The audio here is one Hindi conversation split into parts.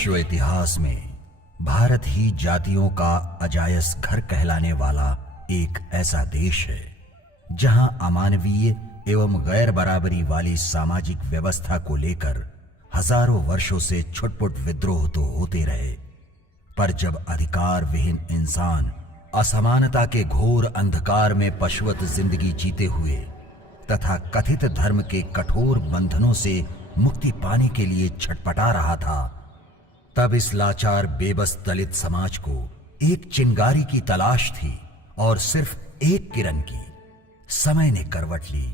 विश्व इतिहास में भारत ही जातियों का अजायस घर कहलाने वाला एक ऐसा देश है जहां अमानवीय एवं गैर बराबरी वाली सामाजिक व्यवस्था को लेकर हजारों वर्षों से छुटपुट विद्रोह तो होते रहे, पर जब अधिकार विहीन इंसान असमानता के घोर अंधकार में पशुवत जिंदगी जीते हुए तथा कथित धर्म के कठोर बंधनों से मुक्ति पाने के लिए छटपटा रहा था, तब इस लाचार बेबस दलित समाज को एक चिंगारी की तलाश थी और सिर्फ एक किरण की। समय ने करवट ली,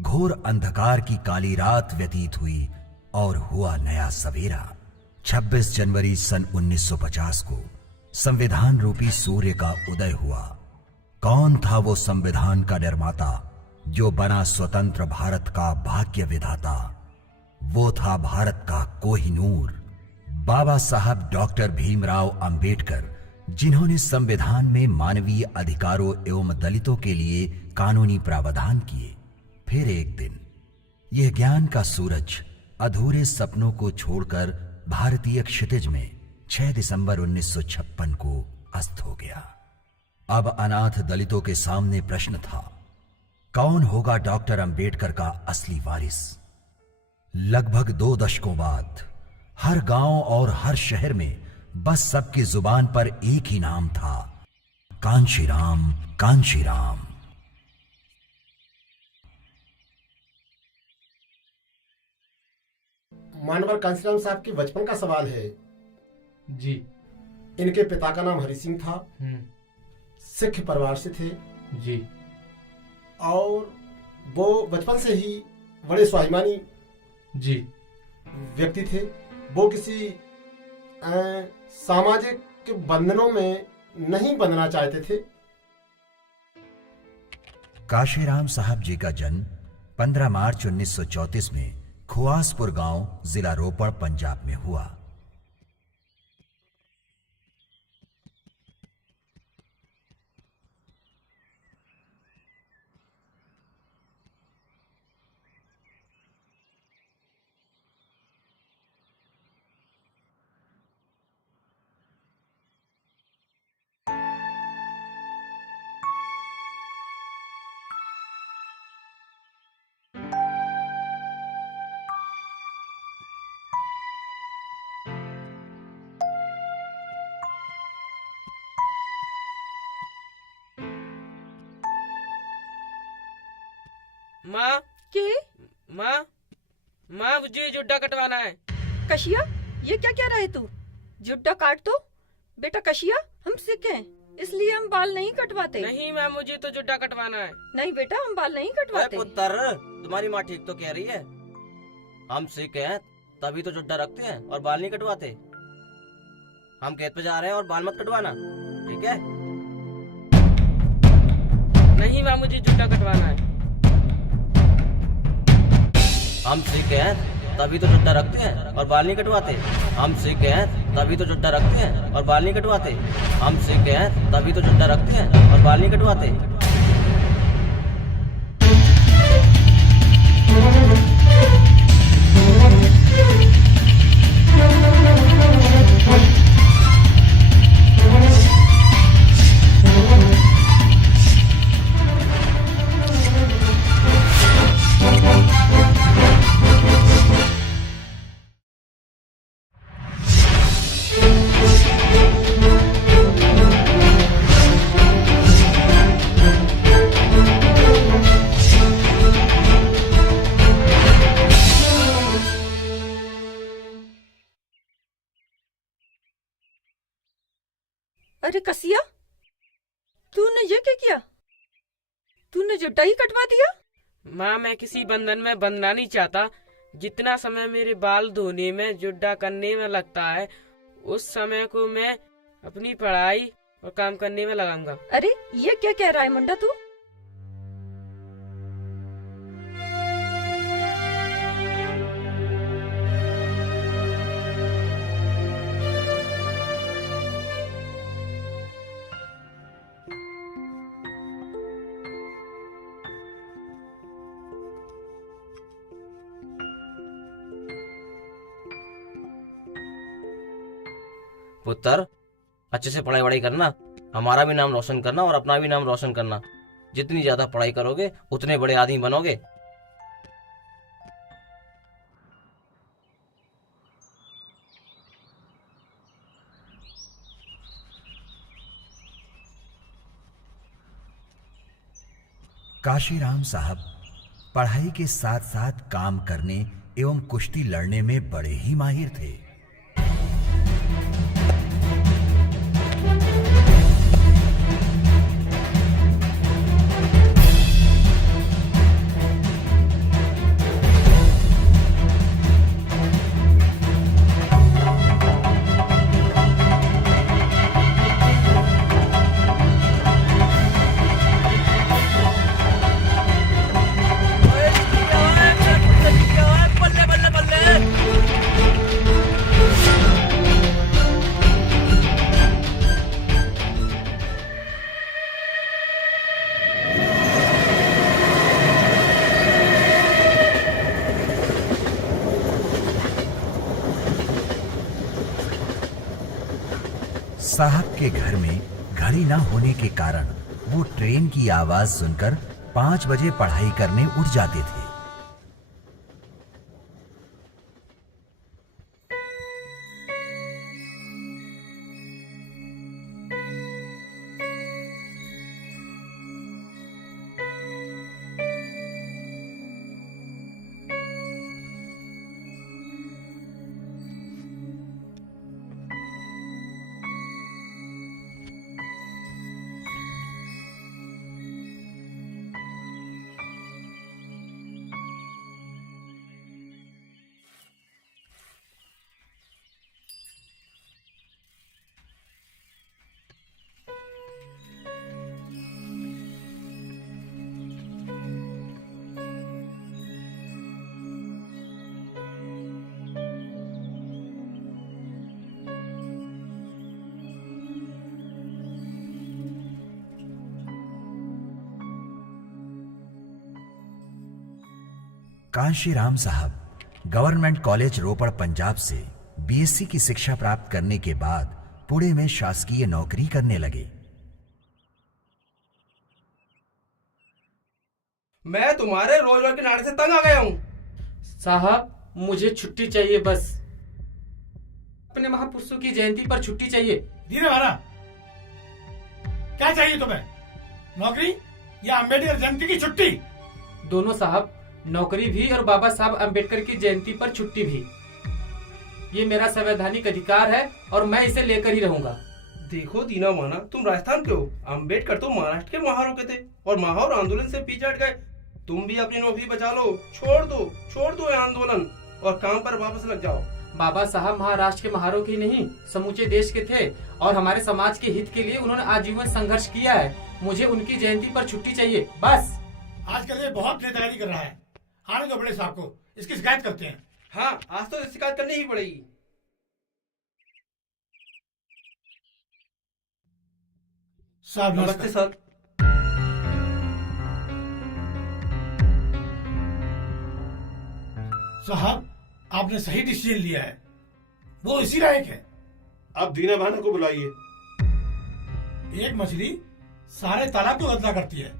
घोर अंधकार की काली रात व्यतीत हुई और हुआ नया सवेरा। 26 जनवरी सन 1950 को संविधान रूपी सूर्य का उदय हुआ। कौन था वो संविधान का निर्माता जो बना स्वतंत्र भारत का भाग्य विधाता? वो था भारत का कोहिनूर, बाबा साहब डॉक्टर भीमराव अंबेडकर, जिन्होंने संविधान में मानवीय अधिकारों एवं दलितों के लिए कानूनी प्रावधान किए। फिर एक दिन यह ज्ञान का सूरज अधूरे सपनों को छोड़कर भारतीय क्षितिज में 6 दिसंबर 1956 को अस्त हो गया। अब अनाथ दलितों के सामने प्रश्न था, कौन होगा डॉक्टर अंबेडकर का असली वारिस? लगभग 2 दशकों बाद हर गांव और हर शहर में बस सबकी जुबान पर एक ही नाम था, कांशीराम, कांशीराम। मानवर कांशीराम साहब के बचपन का सवाल है जी। इनके पिता का नाम हरि सिंह था, सिख परिवार से थे जी, और वो बचपन से ही बड़े स्वाभिमानी जी व्यक्ति थे। वो किसी सामाजिक बंधनों में नहीं बंधना चाहते थे। कांशीराम साहब जी का जन्म 15 मार्च 1934 में खुआसपुर गांव, जिला रोपड़, पंजाब में हुआ। माँ के माँ माँ मुझे जुड्डा कटवाना है। कशिया, ये क्या कह रहा है तू? जुड्डा काट दो बेटा। कशिया, हम सिख हैं इसलिए हम बाल नहीं कटवाते। नहीं माँ, मुझे तो जुड्डा कटवाना है। नहीं बेटा, हम बाल नहीं कटवाते। पुत्र, तुम्हारी माँ ठीक तो कह रही है। हम सिख हैं तभी तो जुड्डा रखते हैं और बाल नहीं कटवाते। हम खेत पे जा रहे हैं और बाल मत कटवाना, ठीक है? नहीं माँ, मुझे जुड्डा कटवाना है। हम सिख हैं तभी तो जुड्डा रखते हैं और बाल नहीं कटवाते। हम सिख हैं तभी तो जुड्डा रखते हैं और बाल नहीं कटवाते। हम सिख हैं तभी तो जुड्डा रखते हैं और बाल नहीं कटवाते। अरे कसिया, तूने ये क्या किया? तूने जुड्डा ही कटवा दिया? माँ, मैं किसी बंधन में बंधना नहीं चाहता। जितना समय मेरे बाल धोने में, जुड्डा करने में लगता है, उस समय को मैं अपनी पढ़ाई और काम करने में लगाऊंगा। अरे ये क्या कह रहा है मुंडा तू? पुत्र, अच्छे से पढ़ाई वढ़ाई करना, हमारा भी नाम रोशन करना और अपना भी नाम रोशन करना। जितनी ज्यादा पढ़ाई करोगे उतने बड़े आदमी बनोगे। काशीराम साहब पढ़ाई के साथ साथ काम करने एवं कुश्ती लड़ने में बड़े ही माहिर थे। साहब के घर में घड़ी न होने के कारण वो ट्रेन की आवाज सुनकर 5 बजे पढ़ाई करने उठ जाते थे। कांशीराम साहब गवर्नमेंट कॉलेज रोपड़ पंजाब से बीएससी की शिक्षा प्राप्त करने के बाद पुणे में शासकीय नौकरी करने लगे। मैं तुम्हारे रोजगार के नारे से तंग आ गया हूँ। साहब मुझे छुट्टी चाहिए, बस अपने महापुरुषों की जयंती पर छुट्टी चाहिए। धीरे वाला, क्या चाहिए तुम्हें? नौकरी या अम्बेडकर जयंती की छुट्टी? दोनों साहब, नौकरी भी और बाबा साहब अम्बेडकर की जयंती पर छुट्टी भी। ये मेरा संवैधानिक अधिकार है और मैं इसे लेकर ही रहूंगा। देखो दीना माना, तुम राजस्थान के हो, अम्बेडकर तो महाराष्ट्र के महारों के थे और महार आंदोलन से पीछे हट गए। तुम भी अपनी नौकरी बचा लो, छोड़ दो ये आंदोलन और काम पर वापस लग जाओ। बाबा साहब महाराष्ट्र के महारों की नहीं, समूचे देश के थे और हमारे समाज के हित के लिए उन्होंने आजीवन संघर्ष किया है। मुझे उनकी जयंती पर छुट्टी चाहिए, बस। आजकल ये बहुत नेतागिरी कर रहा है। आने दो बड़े साहब को, इसकी शिकायत करते हैं। हाँ, आज तो शिकायत करनी ही पड़ेगी। साहब नमस्ते सर। साहब, आपने सही डिसीजन लिया है, वो इसी लायक है। अब दीना भाना को बुलाइए। एक मछली सारे तालाब को गंदा करती है।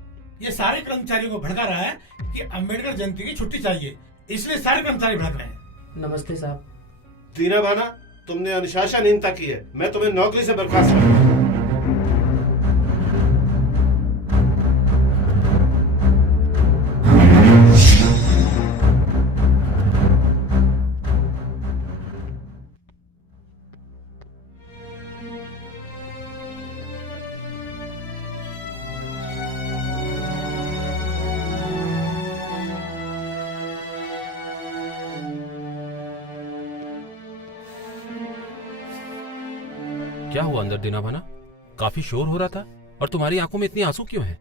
ये सारे कर्मचारियों को भड़का रहा है कि अम्बेडकर जयंती की छुट्टी चाहिए, इसलिए सारे कर्मचारी भड़क रहे हैं। नमस्ते साहब। दीना भाना, तुमने अनुशासनहीनता की है। मैं तुम्हें नौकरी से बर्खास्त करूंगा। क्या हुआ अंदर दीना भाना? काफी शोर हो रहा था और तुम्हारी आंखों में इतनी आंसू क्यों हैं?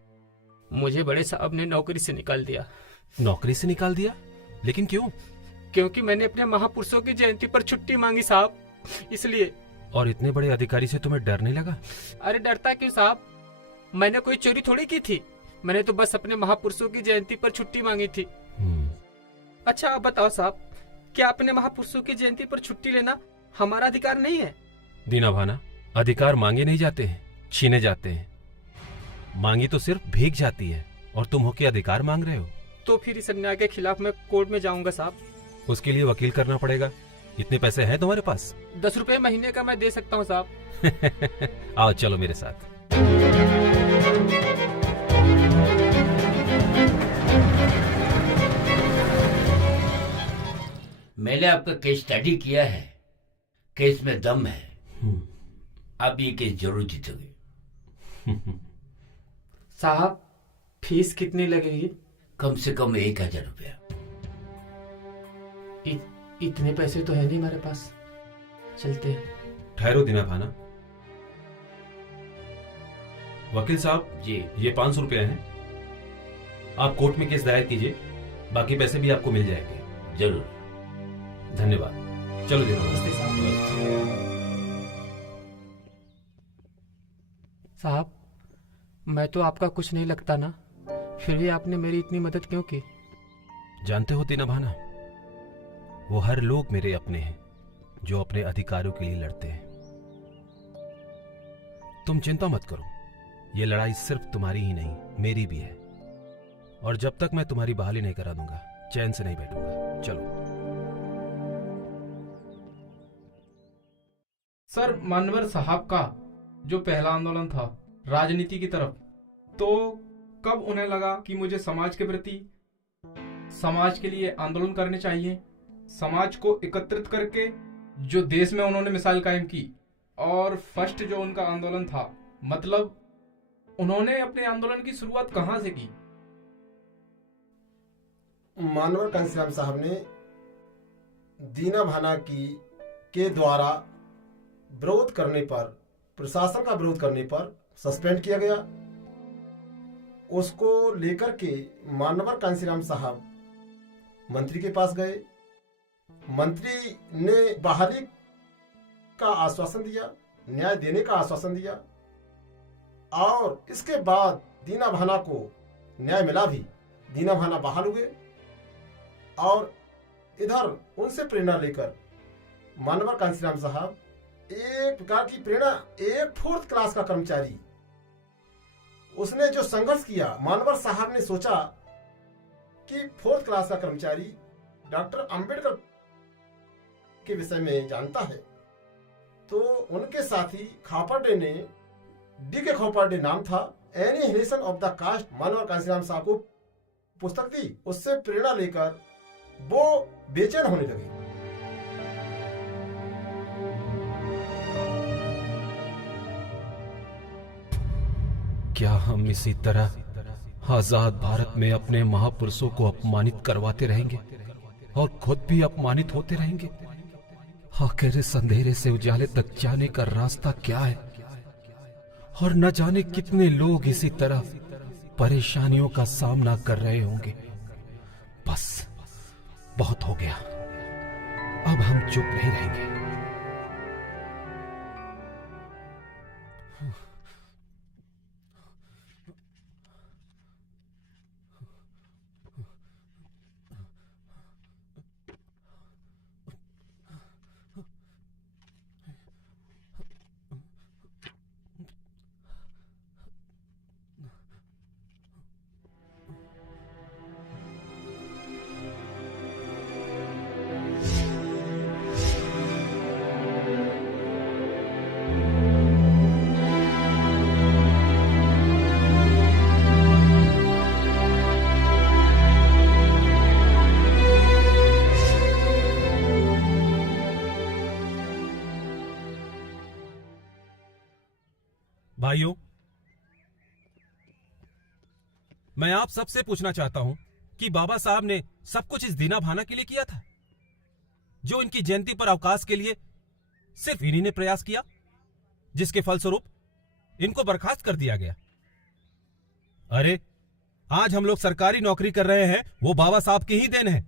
मुझे बड़े साहब ने नौकरी से निकाल दिया। नौकरी से निकाल दिया? लेकिन क्यों? क्योंकि मैंने अपने महापुरुषों की जयंती पर छुट्टी मांगी साहब, इसलिए। और इतने बड़े अधिकारी से तुम्हें डर नहीं लगा? अरे डरता क्यों साहब, मैंने कोई चोरी थोड़ी की थी। मैंने तो बस अपने महापुरुषों की जयंती पर छुट्टी मांगी थी। अच्छा आप बताओ साहब, क्या अपने महापुरुषों की जयंती पर छुट्टी लेना हमारा अधिकार नहीं है? दीना भाना, अधिकार मांगे नहीं जाते हैं, छीने जाते हैं। मांगी तो सिर्फ भीख जाती है, और तुम होके अधिकार मांग रहे हो। तो फिर इस अन्याय के खिलाफ मैं कोर्ट में जाऊंगा साहब। उसके लिए वकील करना पड़ेगा। इतने पैसे हैं तुम्हारे पास? 10 रुपए महीने का मैं दे सकता हूँ साहब। आओ चलो मेरे साथ। मैंने आपका केस स्टडी किया है, केस में दम है। आप ये केस जरूर जीतोगे। साहब फीस कितनी लगेगी? कम से कम 1000 रुपया। इतने पैसे तो है नहीं हमारे पास, चलते हैं। ठहरो दीना भाना। वकील साहब जी, ये 500 रुपया है। आप कोर्ट में केस दायर कीजिए, बाकी पैसे भी आपको मिल जाएंगे। जरूर। धन्यवाद। चलो दीना भाना। नमस्ते साहब, मैं तो आपका कुछ नहीं लगता ना, फिर भी आपने मेरी इतनी मदद क्यों की? जानते हो दीना भाना, वो हर लोग मेरे अपने हैं जो अपने अधिकारों के लिए लड़ते हैं। तुम चिंता मत करो, ये लड़ाई सिर्फ तुम्हारी ही नहीं, मेरी भी है। और जब तक मैं तुम्हारी बहाली नहीं करा दूंगा, चैन से नहीं बैठूंगा। चलो। सर, मानवर साहब का जो पहला आंदोलन था राजनीति की तरफ, तो कब उन्हें लगा कि मुझे समाज के प्रति, समाज के लिए आंदोलन करने चाहिए, समाज को एकत्रित करके जो देश में उन्होंने मिसाल कायम की। और फर्स्ट जो उनका आंदोलन था, मतलब उन्होंने अपने आंदोलन की शुरुआत कहां से की? मानवर कांसीराम साहब ने दीना भाना के द्वारा विरोध करने पर, प्रशासन का विरोध करने पर सस्पेंड किया गया। उसको लेकर के मानवर कांसीराम साहब मंत्री के पास गए। मंत्री ने बहाली का आश्वासन दिया, न्याय देने का आश्वासन दिया, और इसके बाद दीना भाना को न्याय मिला भी। दीना भाना बहाल हुए, और इधर उनसे प्रेरणा लेकर मानवर कांसीराम साहब एक प्रकार की प्रेरणा, एक 4th क्लास का कर्मचारी, उसने जो संघर्ष किया, मानवर साहब ने सोचा कि 4th क्लास का कर्मचारी डॉक्टर अंबेडकर के विषय में जानता है, तो उनके साथी खापर्डे ने, D.K. खापर्डे नाम था, एनिहिलेशन ऑफ द कास्ट, मानवर कांसीराम साहब को पुस्तक दी। उससे प्रेरणा लेकर वो बेचैन होने लगे। क्या हम इसी तरह आजाद भारत में अपने महापुरुषों को अपमानित करवाते रहेंगे और खुद भी अपमानित होते रहेंगे? आखिर इस अंधेरे से उजाले तक जाने का रास्ता क्या है? और न जाने कितने लोग इसी तरह परेशानियों का सामना कर रहे होंगे। बस बहुत हो गया, अब हम चुप नहीं रहेंगे। भाइयों, मैं आप सबसे पूछना चाहता हूं कि बाबा साहब ने सब कुछ इस दीना भाना के लिए किया था, जो इनकी जयंती पर अवकाश के लिए सिर्फ इन्हीं ने प्रयास किया, जिसके फलस्वरूप इनको बर्खास्त कर दिया गया। अरे आज हम लोग सरकारी नौकरी कर रहे हैं, वो बाबा साहब की ही देन है।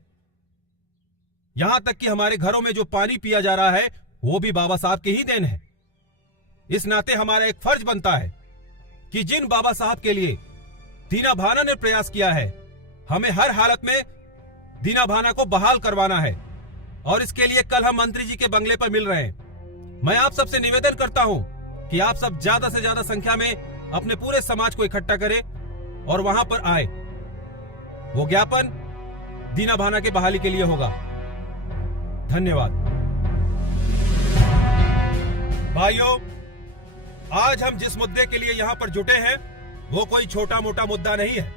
यहां तक कि हमारे घरों में जो पानी पिया जा रहा है, वो भी बाबा साहब की ही देन है। इस नाते हमारा एक फर्ज बनता है कि जिन बाबा साहब के लिए दीना भाना ने प्रयास किया है, हमें हर हालत में दीना भाना को बहाल करवाना है। और इसके लिए कल हम मंत्री जी के बंगले पर मिल रहे हैं। मैं आप सबसे निवेदन करता हूं कि आप सब ज्यादा से ज्यादा संख्या में अपने पूरे समाज को इकट्ठा करें और वहां पर आए। वो ज्ञापन दीना भाना के बहाली के लिए होगा। धन्यवाद। भाइयों, आज हम जिस मुद्दे के लिए यहाँ पर जुटे हैं वो कोई छोटा मोटा मुद्दा नहीं है,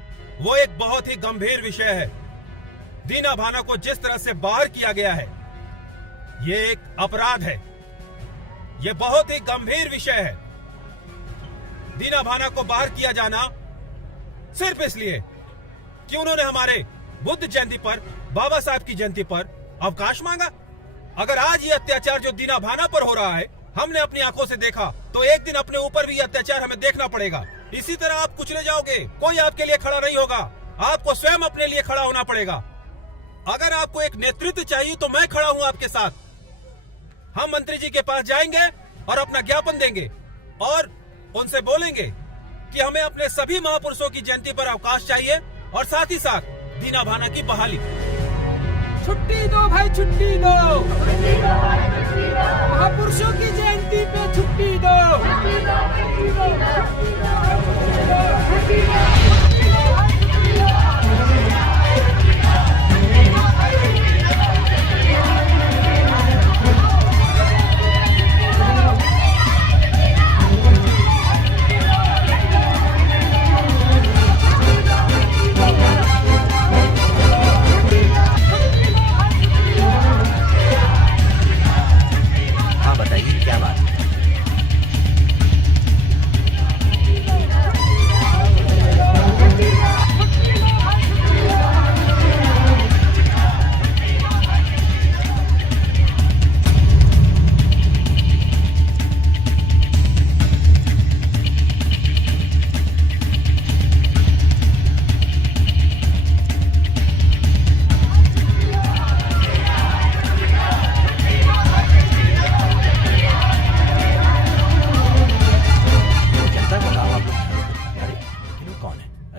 वो एक बहुत ही गंभीर विषय है। दीना भाना को जिस तरह से बाहर किया गया है ये एक अपराध है, ये बहुत ही गंभीर विषय है। दीना भाना को बाहर किया जाना सिर्फ इसलिए कि उन्होंने हमारे बुद्ध जयंती पर, बाबा साहब की जयंती पर अवकाश मांगा। अगर आज ये अत्याचार जो दीना भाना पर हो रहा है हमने अपनी आंखों से देखा, तो एक दिन अपने ऊपर भी अत्याचार हमें देखना पड़ेगा। इसी तरह आप कुचले जाओगे, कोई आपके लिए खड़ा नहीं होगा, आपको स्वयं अपने लिए खड़ा होना पड़ेगा। अगर आपको एक नेतृत्व चाहिए तो मैं खड़ा हूं आपके साथ। हम मंत्री जी के पास जाएंगे और अपना ज्ञापन देंगे और उनसे बोलेंगे कि हमें अपने सभी महापुरुषों की जयंती पर अवकाश चाहिए और साथ ही साथ दीना भाना की बहाली। छुट्टी दो भाई, छुट्टी दो। महापुरुषों की जयंती पे छुट्टी दो। बताइए क्या बात है?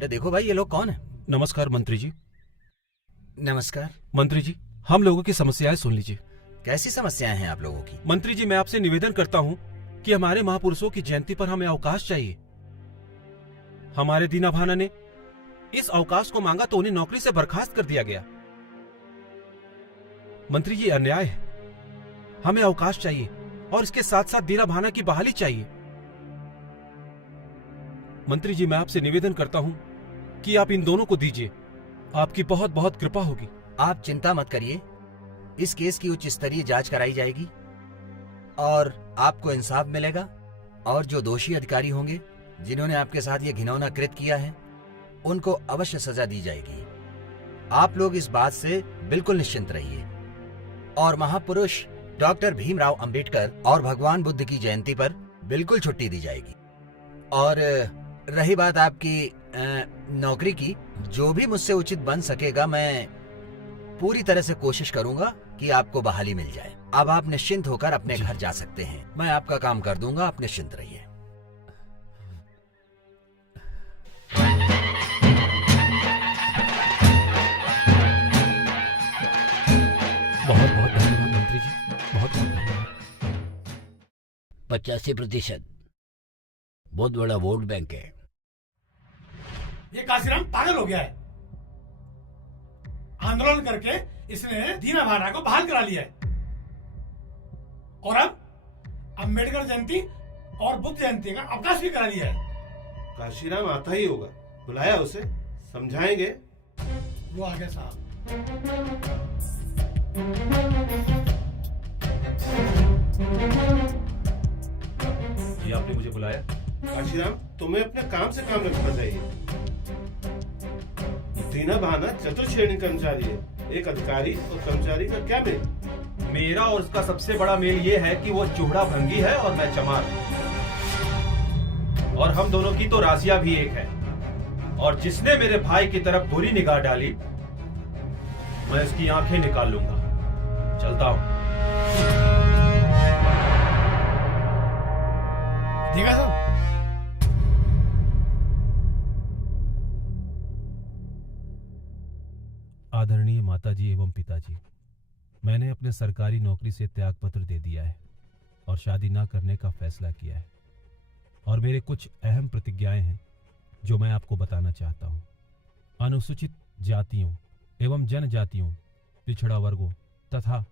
देखो भाई, ये लोग कौन है? नमस्कार मंत्री जी। नमस्कार मंत्री जी, हम लोगों की समस्याएं सुन लीजिए। कैसी समस्याएं हैं आप लोगों की? मंत्री जी, मैं आपसे निवेदन करता हूं कि हमारे महापुरुषों की जयंती पर हमें अवकाश चाहिए। हमारे दीना भाना ने इस अवकाश को मांगा तो उन्हें नौकरी से बर्खास्त कर दिया गया। मंत्री जी, अन्याय है। हमें अवकाश चाहिए और इसके साथ साथ दीना भाना की बहाली चाहिए। मंत्री जी, मैं आपसे निवेदन करता हूं कि आप इन दोनों को दीजिए, आपकी बहुत बहुत कृपा होगी। आप चिंता मत करिए, इस केस की उच्च स्तरीय जांच कराई जाएगी और आपको इंसाफ मिलेगा और जो दोषी अधिकारी होंगे जिन्होंने आपके साथ ये घिनौना कृत्य किया है उनको अवश्य सजा दी जाएगी। आप लोग इस बात से बिल्कुल निश्चिंत रहिए। और महापुरुष डॉक्टर भीमराव अंबेडकर और भगवान बुद्ध की जयंती पर बिल्कुल छुट्टी दी जाएगी। और रही बात आपकी नौकरी की, जो भी मुझसे उचित बन सकेगा मैं पूरी तरह से कोशिश करूंगा कि आपको बहाली मिल जाए। अब आप निश्चिंत होकर अपने घर जा सकते हैं। मैं आपका काम कर दूंगा, आप निश्चिंत रहिए। बहुत बहुत धन्यवाद मंत्री जी, बहुत बहुत धन्यवाद। 85% बहुत बड़ा वोट बैंक है। ये काशीराम पागल हो गया है। आंदोलन करके इसने दीना भाना को बहाल करा लिया है और अब अंबेडकर जयंती और बुद्ध जयंती का अवकाश भी करा लिया है। काशीराम आता ही होगा, बुलाया उसे, समझाएंगे। वो आ गया साहब। जी, आपने मुझे बुलाया? काशीराम, तुम्हें अपने काम से काम रखना चाहिए। दीना भाना चतुर्श्रेणी कर्मचारी है, एक अधिकारी और कर्मचारी का क्या मेल? मेरा और उसका सबसे बड़ा मेल ये है कि वो चूड़ा भंगी है और मैं चमार, और हम दोनों की तो रासिया भी एक है। और जिसने मेरे भाई की तरफ बुरी निगाह डाली मैं उसकी आंखें निकाल लूंगा। चलता हूं। देखा साहब, आदरणीय माताजी एवं पिताजी, मैंने अपने सरकारी नौकरी से त्याग पत्र दे दिया है और शादी ना करने का फैसला किया है। और मेरे कुछ अहम प्रतिज्ञाएं हैं जो मैं आपको बताना चाहता हूं। अनुसूचित जातियों एवं जनजातियों, पिछड़ा वर्गों तथा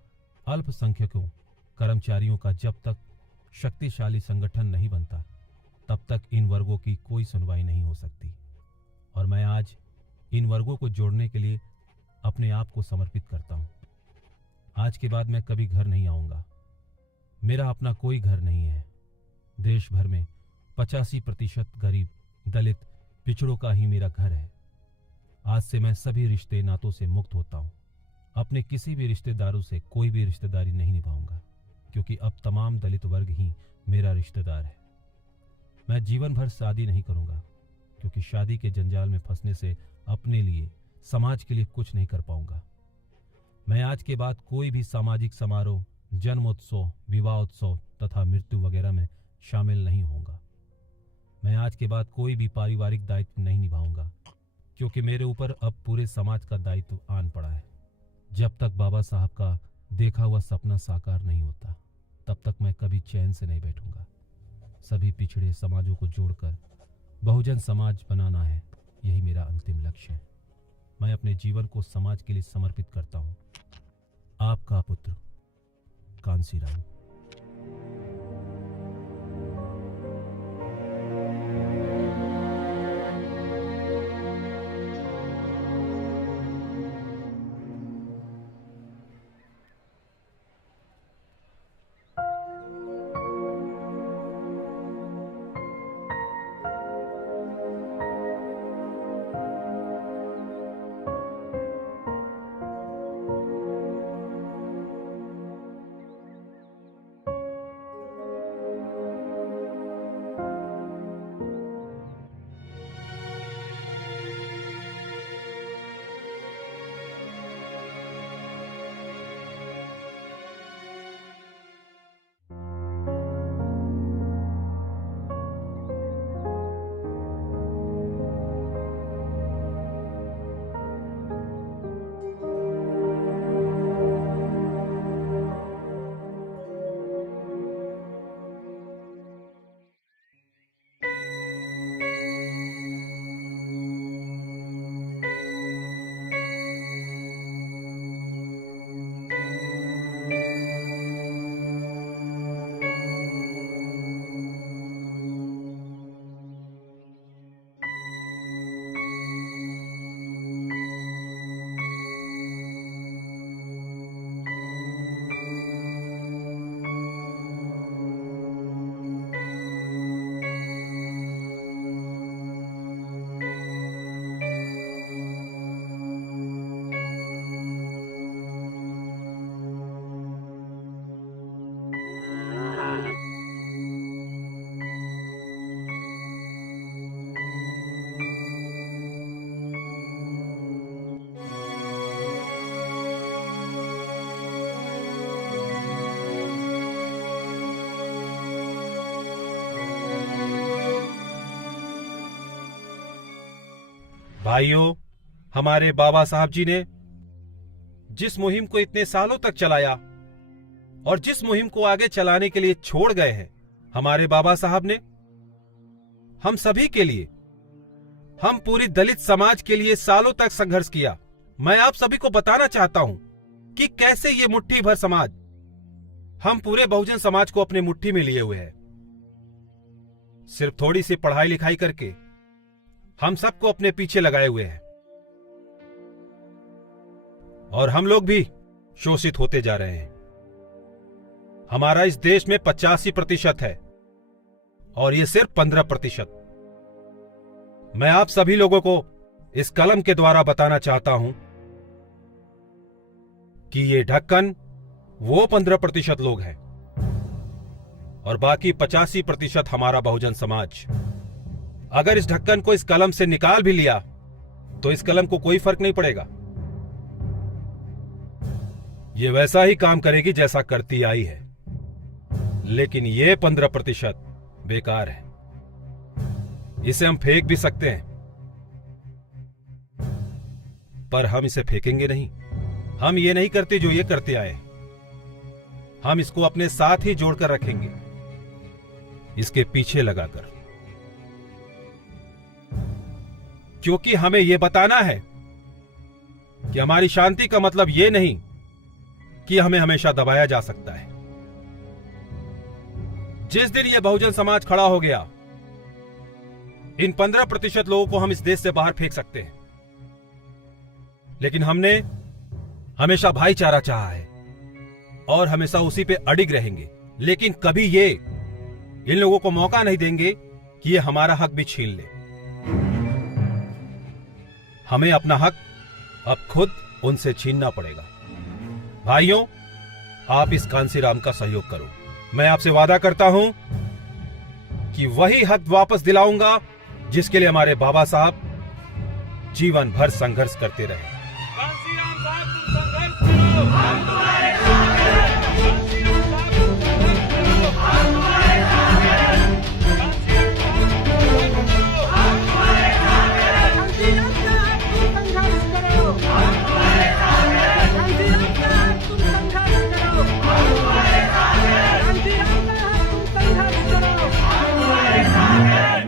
अल्पसंख्यकों कर्मचारियों का जब तक शक्तिशाली संगठन नहीं बनता तब तक इन वर्गों की कोई सुनवाई नहीं हो सकती। और मैं आज इन वर्गों को जोड़ने के लिए अपने आप को समर्पित करता हूं। आज के बाद मैं कभी घर नहीं आऊंगा। मेरा अपना कोई घर नहीं है। देश भर में 85% गरीब, दलित, पिछड़ों का ही मेरा घर है। आज से मैं सभी रिश्ते नातों से मुक्त होता हूं। अपने किसी भी रिश्तेदारों से कोई भी रिश्तेदारी नहीं निभाऊंगा, क्योंकि अब तमाम दलित वर्ग ही मेरा रिश्तेदार है। मैं जीवन भर शादी नहीं करूंगा, क्योंकि शादी के जंजाल में फंसने से अपने लिए, समाज के लिए कुछ नहीं कर पाऊंगा। मैं आज के बाद कोई भी सामाजिक समारोह, जन्मोत्सव, विवाहोत्सव तथा मृत्यु वगैरह में शामिल नहीं होऊंगा। मैं आज के बाद कोई भी पारिवारिक दायित्व नहीं निभाऊंगा, क्योंकि मेरे ऊपर अब पूरे समाज का दायित्व आन पड़ा है। जब तक बाबा साहब का देखा हुआ सपना साकार नहीं होता तब तक मैं कभी चैन से नहीं बैठूंगा। सभी पिछड़े समाजों को जोड़कर बहुजन समाज बनाना है, यही मेरा अंतिम लक्ष्य है। मैं अपने जीवन को समाज के लिए समर्पित करता हूं। आपका पुत्र कांसीराम। भाइयों, हमारे बाबा साहब जी ने जिस मुहिम को इतने सालों तक चलाया और जिस मुहिम को आगे चलाने के लिए छोड़ गए हैं, हमारे बाबा साहब ने हम सभी के लिए, हम पूरी दलित समाज के लिए सालों तक संघर्ष किया। मैं आप सभी को बताना चाहता हूं कि कैसे ये मुट्ठी भर समाज, हम पूरे बहुजन समाज को अपने मुट्ठी में लिए हुए हैं। सिर्फ थोड़ी सी पढ़ाई लिखाई करके हम सबको अपने पीछे लगाए हुए हैं और हम लोग भी शोषित होते जा रहे हैं। हमारा इस देश में 85% है और ये सिर्फ 15%। मैं आप सभी लोगों को इस कलम के द्वारा बताना चाहता हूं कि ये ढक्कन वो 15% लोग हैं और बाकी 85% हमारा बहुजन समाज। अगर इस ढक्कन को इस कलम से निकाल भी लिया तो इस कलम को कोई फर्क नहीं पड़ेगा। ये वैसा ही काम करेगी जैसा करती आई है, लेकिन ये 15% बेकार है। इसे हम फेंक भी सकते हैं, पर हम इसे फेंकेंगे नहीं। हम ये नहीं करते जो ये करते आए। हम इसको अपने साथ ही जोड़कर रखेंगे, इसके पीछे लगाकर, क्योंकि हमें यह बताना है कि हमारी शांति का मतलब यह नहीं कि हमें हमेशा दबाया जा सकता है। जिस दिन यह बहुजन समाज खड़ा हो गया, इन 15% लोगों को हम इस देश से बाहर फेंक सकते हैं, लेकिन हमने हमेशा भाईचारा चाहा है और हमेशा उसी पे अडिग रहेंगे। लेकिन कभी ये इन लोगों को मौका नहीं देंगे कि ये हमारा हक भी छीन ले। हमें अपना हक अब खुद उनसे छीनना पड़ेगा। भाइयों, आप इस कांसीराम का सहयोग करो। मैं आपसे वादा करता हूं कि वही हक वापस दिलाऊंगा जिसके लिए हमारे बाबा साहब जीवन भर संघर्ष करते रहे। कांसीराम साहब, तुम संघर्ष करो। हम तुम्हारे साथ हैं। कांसीराम साहब, तुम संघर्ष करो। हम तुम्हारे साथ हैं। कांसीराम साहब, तुम संघर्ष करो। हम तुम्हारे साथ हैं। कांसीराम साहब, तुम संघर्ष करो। हम तुम्हारे साथ हैं। कांसीराम साहब, तुम संघर्ष करो। हम तुम्हारे साथ हैं।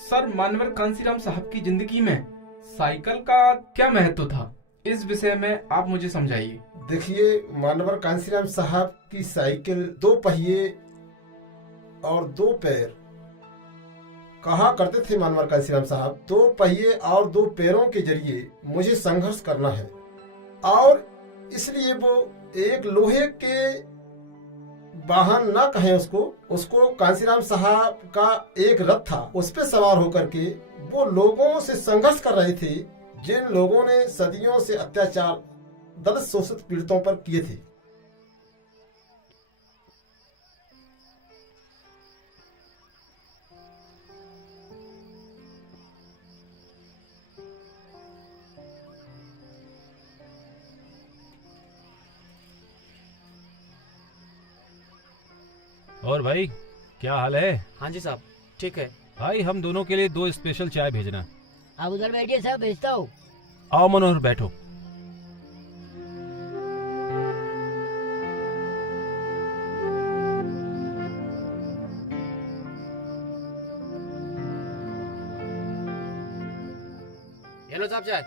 सर, मानवर कांसीराम साहब की जिंदगी में साइकिल का क्या महत्व था, इस विषय में आप मुझे समझाइए। देखिए, मानवर कांसीराम साहब की साइकिल 2 पहिए और 2 पैर कहा करते थे। मानवर कांसीराम साहब 2 पहिए और 2 पैरों के जरिए मुझे संघर्ष करना है, और इसलिए वो एक लोहे के वाहन ना कहें उसको कांसीराम साहब का एक रथ था, उस पे सवार होकर के वो लोगों से संघर्ष कर रहे थे जिन लोगों ने सदियों से अत्याचार दलित शोषित पीड़ितों पर किए थे। और भाई, क्या हाल है? हाँ जी साहब, ठीक है। भाई, हम दोनों के लिए 2 स्पेशल चाय भेजना। आप उधर बैठिए साहब, भेजता हूँ। आओ मनोहर, बैठो। ये लो साहब चाय।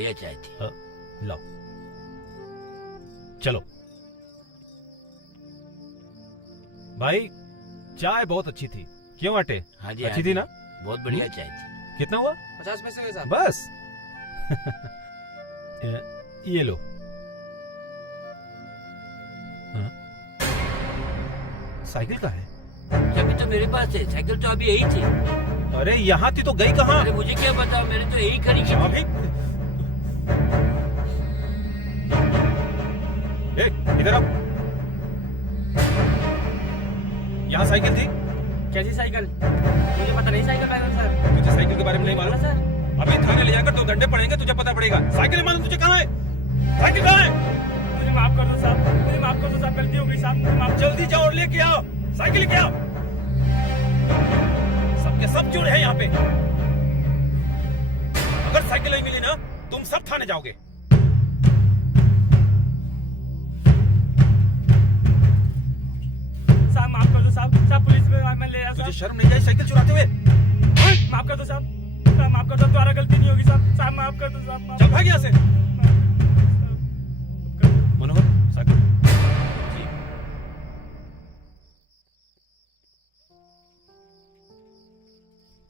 बढ़िया चाय थी। लाओ, चलो भाई, चाय बहुत अच्छी थी। क्यों आटे? हाँ जी, अच्छी थी ना? बहुत बढ़िया चाय थी। कितना हुआ? 50 पैसे हुए साहब। बस। ये लो। हाँ? साइकिल का है? अभी तो मेरे पास है, साइकिल तो अभी यही थी। अरे यहाँ थी तो गई कहाँ? अरे मुझे क्या पता, मैंने तो यही खड़ी की। अभी इधर आओ। यहाँ साइकिल थी? कैसी साइकिल? मुझे पता नहीं साइकिल ड्राइवर सर। तुझे साइकिल के बारे में नहीं मालूम? सर अभी थाने ले जाकर 2 घंटे पड़ेंगे, तुझे पता पड़ेगा। साइकिल मालूम तुझे कहाँ है? साइकिल कहाँ है? मुझे माफ कर दो साहब, मुझे माफ कर दो साहब, गलती हो गई साहब, मुझे माफ। जल्दी जाओ और लेके आओ साइकिल, लेके आओ। सबके सब जुड़े हैं यहाँ पे। अगर साइकिल नहीं मिली ना, तुम सब थाने जाओगे। साहब माफ कर दो साहब, साहब पुलिस में मैं ले आया। तुझे शर्म नहीं आई साइकिल चुराते हुए? माफ कर दो साहब, साहब माफ कर दो, दोबारा गलती नहीं होगी साहब, साहब माफ कर दो साहब। चल भाग यहाँ से। मनोहर, साइकिल।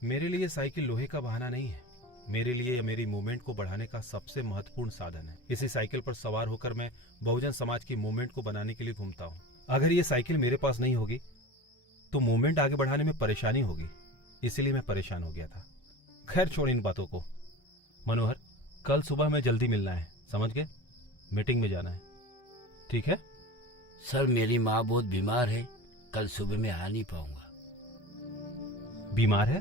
मेरे लिए साइकिल लोहे का बहाना नहीं है। मेरे लिए यह मेरी मूवमेंट को बढ़ाने का सबसे महत्वपूर्ण साधन है। इसी साइकिल पर सवार होकर मैं बहुजन समाज की मूवमेंट को बनाने के लिए घूमता हूँ। अगर ये साइकिल मेरे पास नहीं होगी तो मूवमेंट आगे बढ़ाने में परेशानी होगी, इसीलिए मैं परेशान हो गया था। खैर छोड़ इन बातों को। मनोहर, कल सुबह में जल्दी मिलना है, समझ गए? मीटिंग में जाना है, ठीक है? सर मेरी माँ बहुत बीमार है, कल सुबह में आ नहीं पाऊंगा। बीमार है?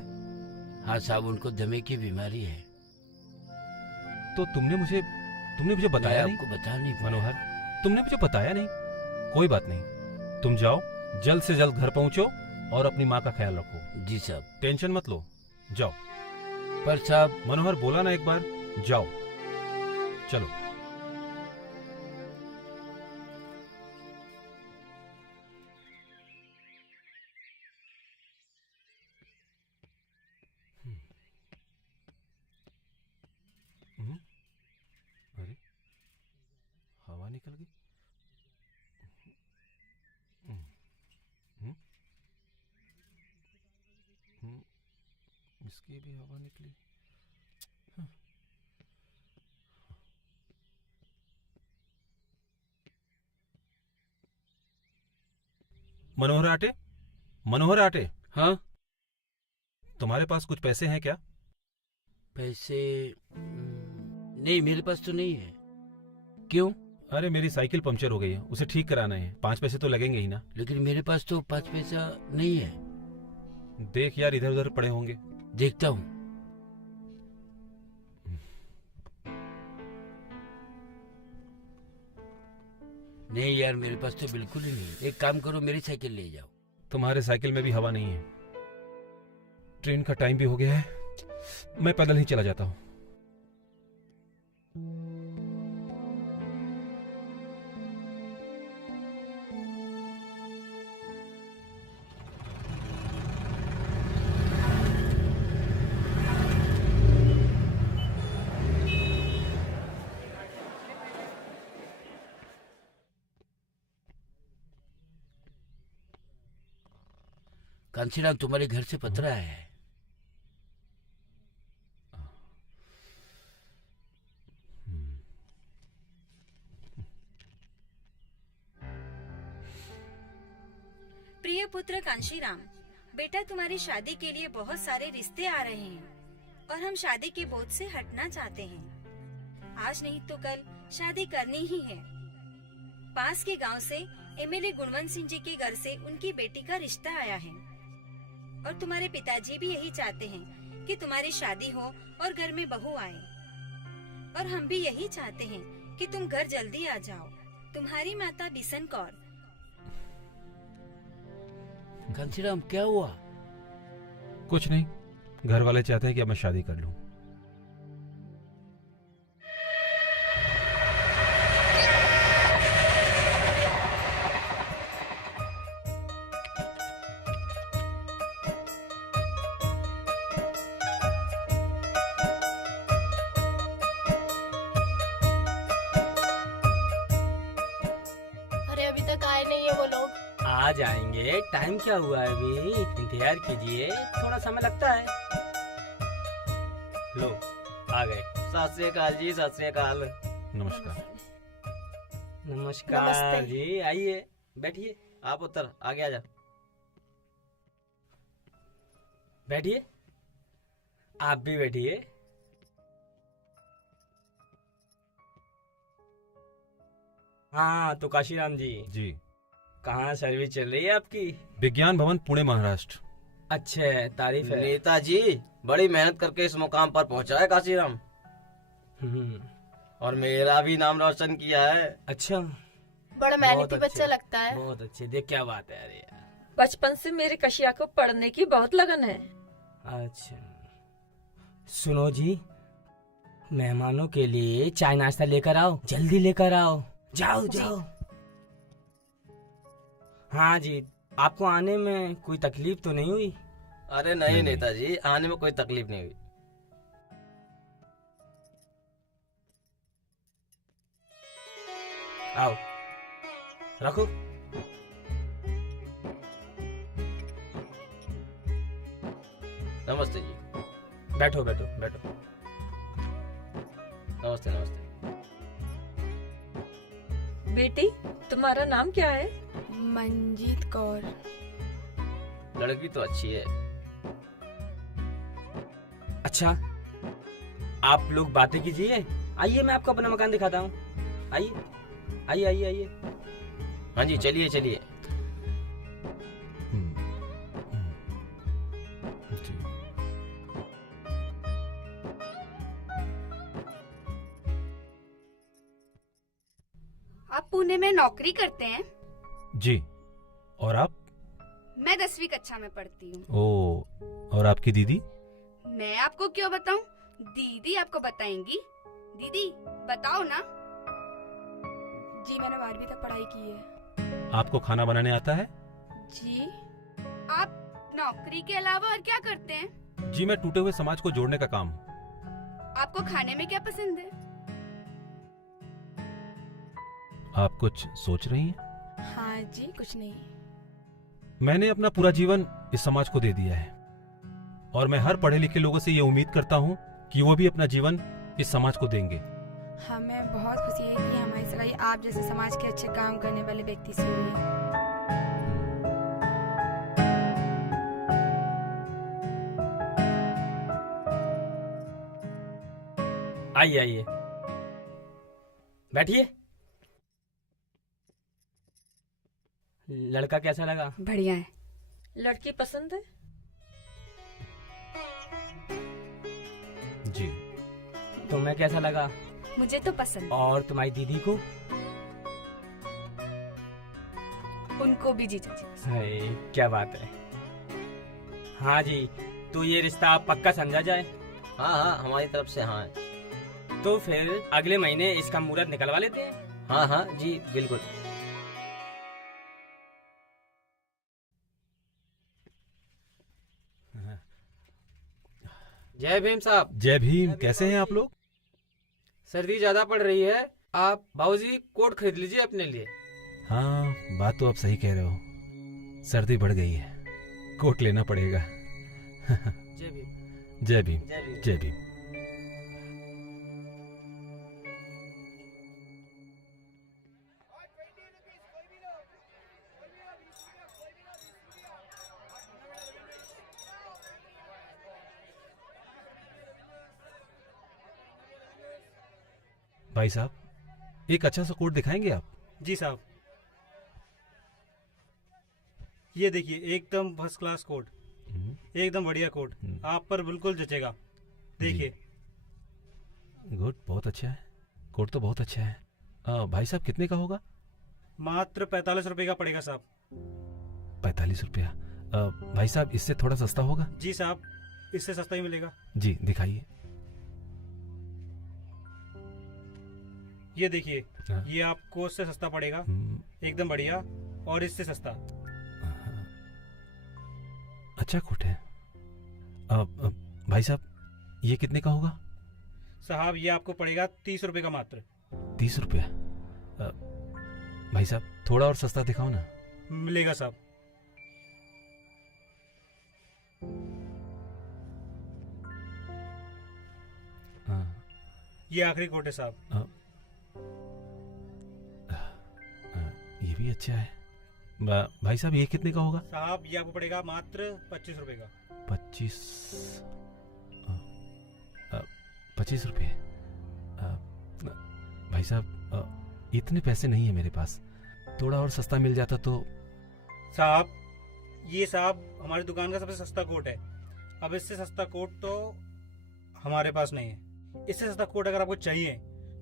हाँ साहब, उनको दमे की बीमारी है। तो तुमने मुझे बताया नहीं? आपको बता नहीं पाया। मनोहर, तुमने मुझे बताया नहीं। कोई बात नहीं, तुम जाओ, जल्द से जल्द घर पहुंचो और अपनी माँ का ख्याल रखो। जी साहब। टेंशन मत लो, जाओ। पर साहब, मनोहर बोला ना एक बार, जाओ, चलो। अरे हवा निकल गई। इसकी भी हवा निकली। मनोहर आटे, मनोहर आटे। हाँ? तुम्हारे पास कुछ पैसे हैं क्या? पैसे नहीं, मेरे पास तो नहीं है। क्यों? अरे मेरी साइकिल पंक्चर हो गई है, उसे ठीक कराना है। 5 पैसे तो लगेंगे ही ना। लेकिन मेरे पास तो 5 पैसा नहीं है। देख यार, इधर उधर पड़े होंगे। देखता हूँ। नहीं यार, मेरे पास तो बिल्कुल ही नहीं। एक काम करो, मेरी साइकिल ले जाओ। तुम्हारे साइकिल में भी हवा नहीं है। ट्रेन का टाइम भी हो गया है, मैं पैदल ही चला जाता हूँ। कांसीराम, तुम्हारे घर से पत्र आया है। प्रिय पुत्र कांशीराम, बेटा तुम्हारी शादी के लिए बहुत सारे रिश्ते आ रहे हैं और हम शादी के बोझ से हटना चाहते हैं। आज नहीं तो कल शादी करनी ही है। पास के गांव से एमएलए गुणवंत सिंह जी के घर से उनकी बेटी का रिश्ता आया है और तुम्हारे पिताजी भी यही चाहते हैं कि तुम्हारी शादी हो और घर में बहू आए, और हम भी यही चाहते हैं कि तुम घर जल्दी आ जाओ। तुम्हारी माता बिशन कौर। कांसीराम, क्या हुआ? कुछ नहीं, घर वाले चाहते हैं कि अब मैं शादी कर लूं। आ जाएंगे, टाइम क्या हुआ है अभी, इंतजार कीजिए, थोड़ा समय लगता है। लो आ गए। सत श्री अकाल जी, सत श्री अकाल। नमस्कार। नमस्कार नमस्ते। जी, आइए बैठिए। आप उत्तर आगे आ जा। बैठिए, आप भी बैठिए। हाँ तो काशीराम जी, कहाँ सर्विस चल रही है आपकी? विज्ञान भवन, पुणे, महाराष्ट्र। अच्छे, तारीफ है। नेताजी बड़ी मेहनत करके इस मुकाम पर पहुंचा है काशीराम, और मेरा भी नाम रोशन किया है। अच्छा, बड़ा बहुत मेहनती अच्छे, बच्चा लगता है। बहुत अच्छे। देख क्या बात है। अरे यार, बचपन से मेरे कशिया को पढ़ने की बहुत लगन है। अच्छा सुनो जी, मेहमानों के लिए चाय नाश्ता लेकर आओ, जल्दी लेकर आओ। जाओ जाओ। हाँ जी, आपको आने में कोई तकलीफ तो नहीं हुई? अरे नहीं नेताजी, आने में कोई तकलीफ नहीं हुई। आओ, रखो। नमस्ते जी। बैठो बैठो बैठो। नमस्ते नमस्ते। बेटी, तुम्हारा नाम क्या है? मंजीत कौर। लड़की तो अच्छी है। अच्छा, आप लोग बातें कीजिए। आइए, मैं आपको अपना मकान दिखाता हूँ। आइए आइए आइए आइए। हाँ जी, चलिए चलिए। आप पुणे में नौकरी करते हैं? जी, और आप? मैं 10वीं कक्षा में पढ़ती हूँ। ओ, और आपकी दीदी? मैं आपको क्यों बताऊं? दीदी आपको बताएंगी। दीदी बताओ ना। जी मैंने 12वीं तक पढ़ाई की है। आपको खाना बनाने आता है? जी। आप नौकरी के अलावा और क्या करते हैं? जी, मैं टूटे हुए समाज को जोड़ने का काम। आपको खाने में क्या पसंद है? आप कुछ सोच रही हैं? हाँ जी, कुछ नहीं। मैंने अपना पूरा जीवन इस समाज को दे दिया है, और मैं हर पढ़े लिखे लोगों से ये उम्मीद करता हूँ कि वो भी अपना जीवन इस समाज को देंगे। हमें बहुत खुशी है कि हमारी सगाई आप जैसे समाज के अच्छे काम करने वाले व्यक्ति से हुई है। आइए आइए, बैठिए। लड़का कैसा लगा? बढ़िया है। लड़की पसंद है? जी। तुम्हें कैसा लगा? मुझे तो पसंद। और तुम्हारी दीदी को? उनको भी जीजा जी। हाय, क्या बात है। हाँ जी, तो ये रिश्ता पक्का समझा जाए? हाँ हाँ, हमारी तरफ से हाँ है। तो फिर अगले महीने इसका मुहूर्त निकलवा लेते हैं। हाँ हाँ जी, बिल्कुल। जय भीम साहब। जय भीम। कैसे हैं आप लोग? सर्दी ज्यादा पड़ रही है, आप बाबूजी कोट खरीद लीजिए अपने लिए। हाँ, बात तो आप सही कह रहे हो। सर्दी बढ़ गई है, कोट लेना पड़ेगा। जय भीम। जय भीम। जय भीम। भाई साहब, एक अच्छा सा कोट दिखाएंगे आप? जी साहब, ये देखिए, एकदम फर्स्ट क्लास कोट, एकदम बढ़िया कोट, आप पर बिल्कुल जचेगा। देखिए। गुड, बहुत अच्छा है, कोट तो बहुत अच्छा है। भाई साहब, कितने का होगा? मात्र 45 रुपए का पड़ेगा साहब। 45 रुपया? भाई साहब, इससे थोड़ा सस्ता होगा? जी साहब, इससे सस्ता ही मिलेगा। जी, दिखाइए। ये देखिए, ये आपको इससे सस्ता पड़ेगा, एकदम बढ़िया, और इससे सस्ता। अच्छा कोट है। भाई साहब, ये कितने का होगा? साहब, ये आपको पड़ेगा 30 रुपए का मात्र। 30 रुपया? भाई साहब, थोड़ा और सस्ता दिखाओ ना। मिलेगा साहब। ये आखिरी कोट है साहब। ये भी अच्छा है। भाई साहब ये कितने का होगा? साहब ये आपको पड़ेगा मात्र 25 रुपए का। 25 रुपये? भाई साहब इतने पैसे नहीं है मेरे पास, थोड़ा और सस्ता मिल जाता तो। साहब ये साहब हमारी दुकान का सबसे सस्ता कोट है। अब इससे सस्ता कोट तो हमारे पास नहीं है। इससे सस्ता कोट अगर आपको चाहिए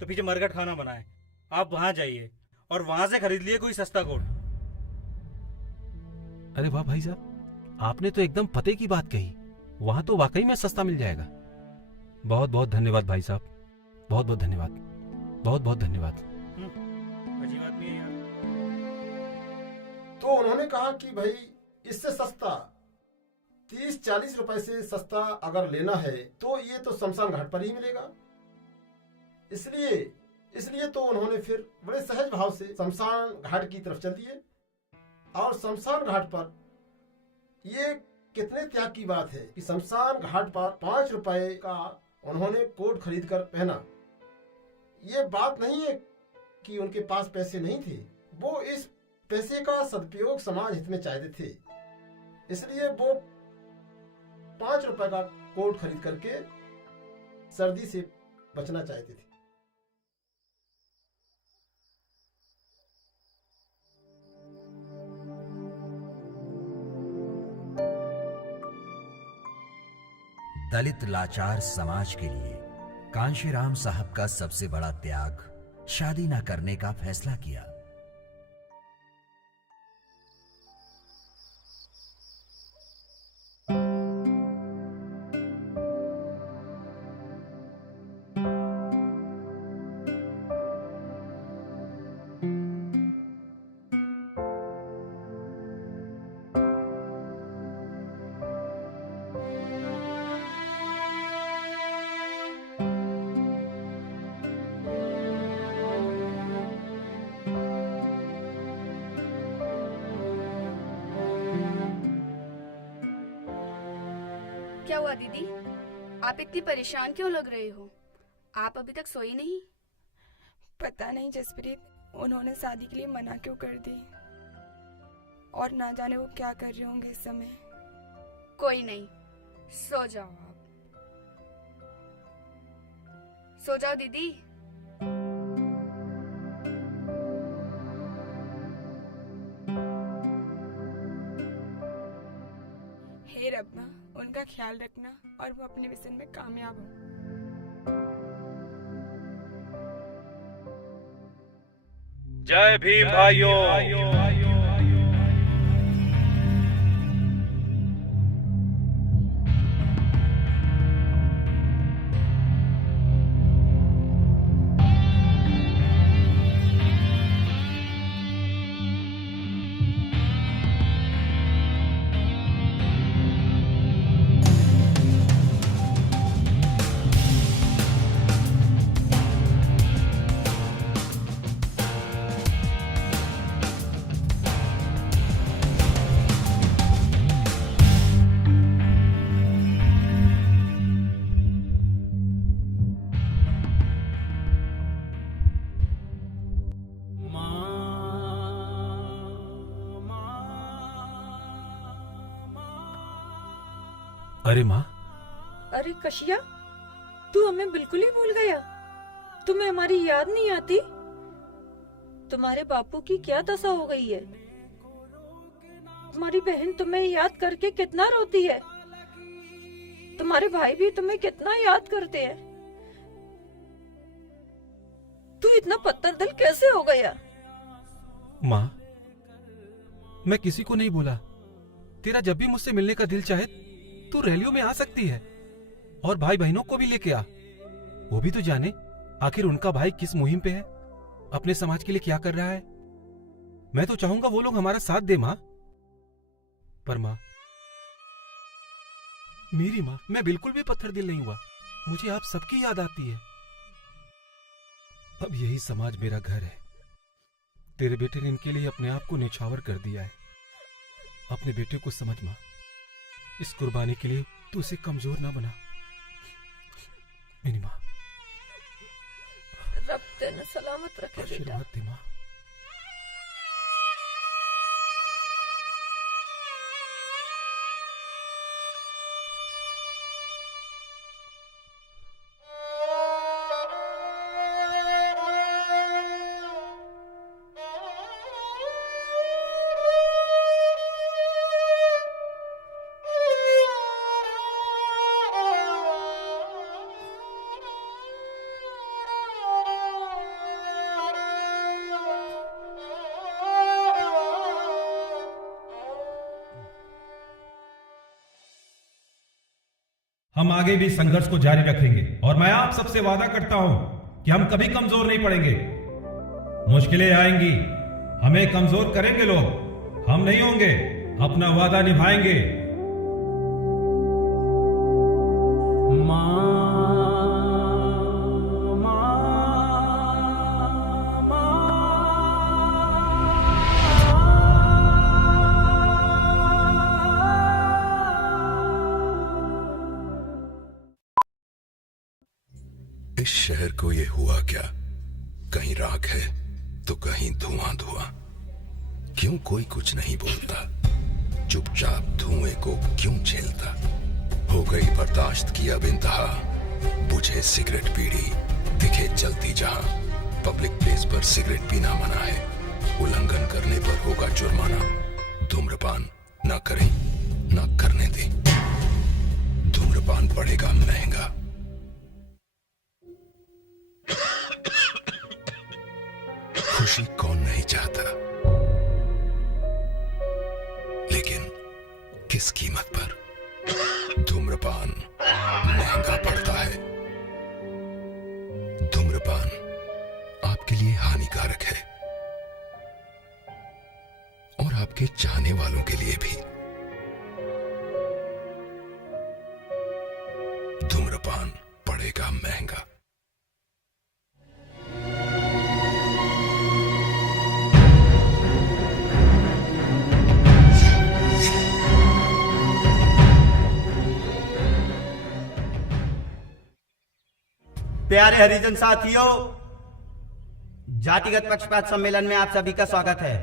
तो पीछे मरघट खाना बना है, आप वहां जाइए और वहां से खरीद लिए कोई सस्ता कोट। अरे वाह भाई साहब, आपने तो एकदम पते की बात कही। वहां तो वाकई में सस्ता मिल जाएगा। बहुत बहुत धन्यवाद भाई साहब, बहुत बहुत धन्यवाद, बहुत बहुत धन्यवाद। अजीब आदमी है यार। तो उन्होंने कहा कि भाई इससे सस्ता 30-40 रुपए से सस्ता अगर लेना है तो ये तो शमशान घाट पर ही मिलेगा। इसलिए तो उन्होंने फिर बड़े सहज भाव से शमशान घाट की तरफ चल दिए। और शमशान घाट पर ये कितने त्याग की बात है कि शमशान घाट पर 5 रुपए का उन्होंने कोट खरीद कर पहना। ये बात नहीं है कि उनके पास पैसे नहीं थे, वो इस पैसे का सदुपयोग समाज हित में चाहते थे। इसलिए वो 5 रुपए का कोट खरीद करके सर्दी से बचना चाहते थे। दलित लाचार समाज के लिए कांशीराम साहब का सबसे बड़ा त्याग शादी न करने का फैसला किया। क्या हुआ दीदी, आप इतनी परेशान क्यों लग रहे हो? आप अभी तक सोई नहीं? पता नहीं जसप्रीत, उन्होंने शादी के लिए मना क्यों कर दी, और ना जाने वो क्या कर रहे होंगे इस समय। कोई नहीं, सो जाओ आप, सो जाओ दीदी। हे रब्बा, उनका ख्याल रखना और वो अपने मिशन में कामयाब हो। जय भीम भाइयों। अरे माँ। अरे कशिया, तू हमें बिल्कुल ही भूल गया। तुम्हें हमारी याद नहीं आती? तुम्हारे बापू की क्या दशा हो गई है? तुम्हारी बहन तुम्हें याद करके कितना रोती है। तुम्हारे भाई भी तुम्हें कितना याद करते हैं। तू इतना पत्थर दिल कैसे हो गया? माँ, मैं किसी को नहीं बोला। तेरा जब भी मुझसे मिलने का दिल चाहे तू रैलियों में आ सकती है, और भाई बहनों को भी लेके आ। वो भी तो जाने आखिर उनका भाई किस मुहिम पे है, अपने समाज के लिए क्या कर रहा है। मैं तो चाहूंगा वो लोग हमारा साथ दे माँ। पर माँ, मेरी माँ, मैं बिल्कुल भी पत्थर दिल नहीं हुआ। मुझे आप सबकी याद आती है। अब यही समाज मेरा घर है। तेरे बेटे ने इनके लिए अपने आप को न्यौछावर कर दिया है। अपने बेटे को समझ मां। इस कुर्बानी के लिए तू उसे कमजोर ना बना मेरी मां। रब तेने सलामत रखे बेटा। आशीर्वाद दे मां। हम आगे भी संघर्ष को जारी रखेंगे और मैं आप सबसे वादा करता हूं कि हम कभी कमजोर नहीं पड़ेंगे। मुश्किलें आएंगी, हमें कमजोर करेंगे लोग, हम नहीं होंगे, अपना वादा निभाएंगे। इस शहर को ये हुआ क्या? कहीं राख है तो कहीं धुआं धुआं। क्यों कोई कुछ नहीं बोलता? चुपचाप धुएं को क्यों झेलता? हो गई बर्दाश्त की अब इंतहा। बुझे सिगरेट बीड़ी दिखे जलती जहां। पब्लिक प्लेस पर सिगरेट पीना मना है, उल्लंघन करने पर होगा जुर्माना। धूम्रपान ना करें ना करने दें, धूम्रपान पड़ेगा महंगा। खुशी कौन नहीं चाहता, लेकिन किस कीमत पर? धूम्रपान महंगा पड़ता है। धूम्रपान आपके लिए हानिकारक है और आपके चाहने वालों के लिए भी। धूम्रपान पड़ेगा महंगा। प्यारे हरिजन साथियों, जातिगत पक्षपात सम्मेलन में आप सभी का स्वागत है।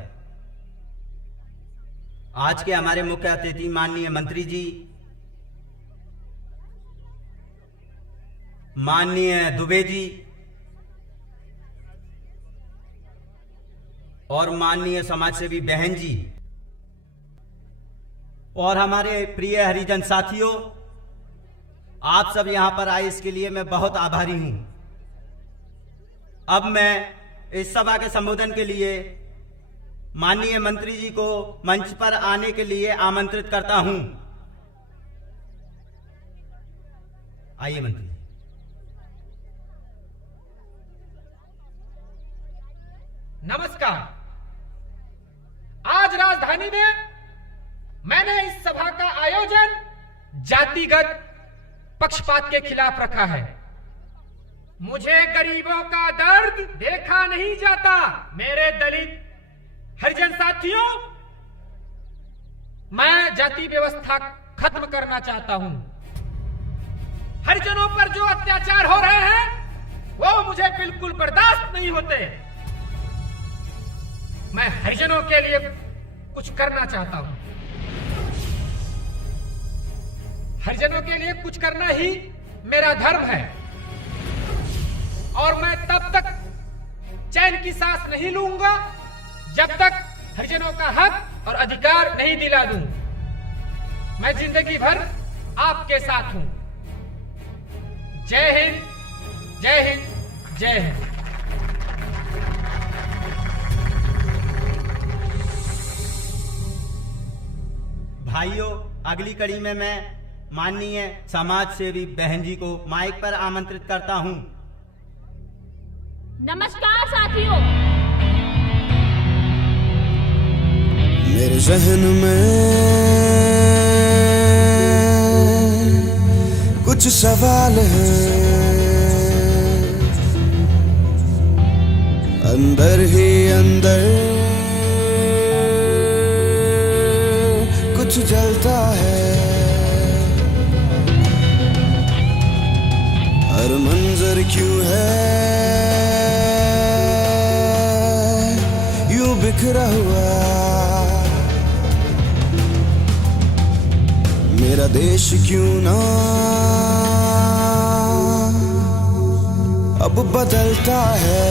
आज के हमारे मुख्य अतिथि माननीय मंत्री जी, माननीय दुबे जी और माननीय समाजसेवी बहन जी और हमारे प्रिय हरिजन साथियों, आप सब यहां पर आए इसके लिए मैं बहुत आभारी हूं। अब मैं इस सभा के संबोधन के लिए माननीय मंत्री जी को मंच पर आने के लिए आमंत्रित करता हूं। आइए मंत्री जी। नमस्कार। आज राजधानी में मैंने इस सभा का आयोजन जातिगत पक्षपात के खिलाफ रखा है। मुझे गरीबों का दर्द देखा नहीं जाता। मेरे दलित हरिजन साथियों, मैं जाति व्यवस्था खत्म करना चाहता हूं। हरिजनों पर जो अत्याचार हो रहे हैं वो मुझे बिल्कुल बर्दाश्त नहीं होते। मैं हरिजनों के लिए कुछ करना चाहता हूं। हरिजनों के लिए कुछ करना ही मेरा धर्म है और मैं तब तक चैन की सांस नहीं लूंगा जब तक हरिजनों का हक और अधिकार नहीं दिला दूं। मैं जिंदगी भर आपके साथ हूं। जय हिंद, जय हिंद, जय हिंद। भाइयों, अगली कड़ी में मैं माननीय समाज सेवी बहन जी को माइक पर आमंत्रित करता हूं। नमस्कार साथियों। मेरे जहन में कुछ सवाल हैं, अंदर ही अंदर बदलता है, हर मंजर क्यों है यूं बिखरा हुआ, मेरा देश क्यों ना अब बदलता है।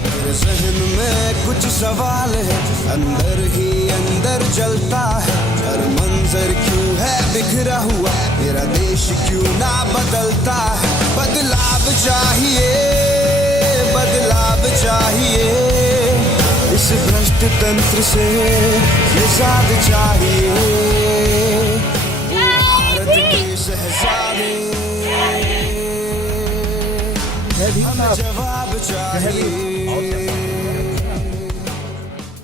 मेरे ज़हन में कुछ सवाल है, अंदर ही अंदर जलता है, हर मंजर क्यों है बिखरा हुआ, मेरा देश क्यों ना बदलता है। बदलाव चाहिए, बदलाव चाहिए, इस भ्रष्ट तंत्र से निजात चाहिए, भारत के शहजादे हमें जवाब चाहिए।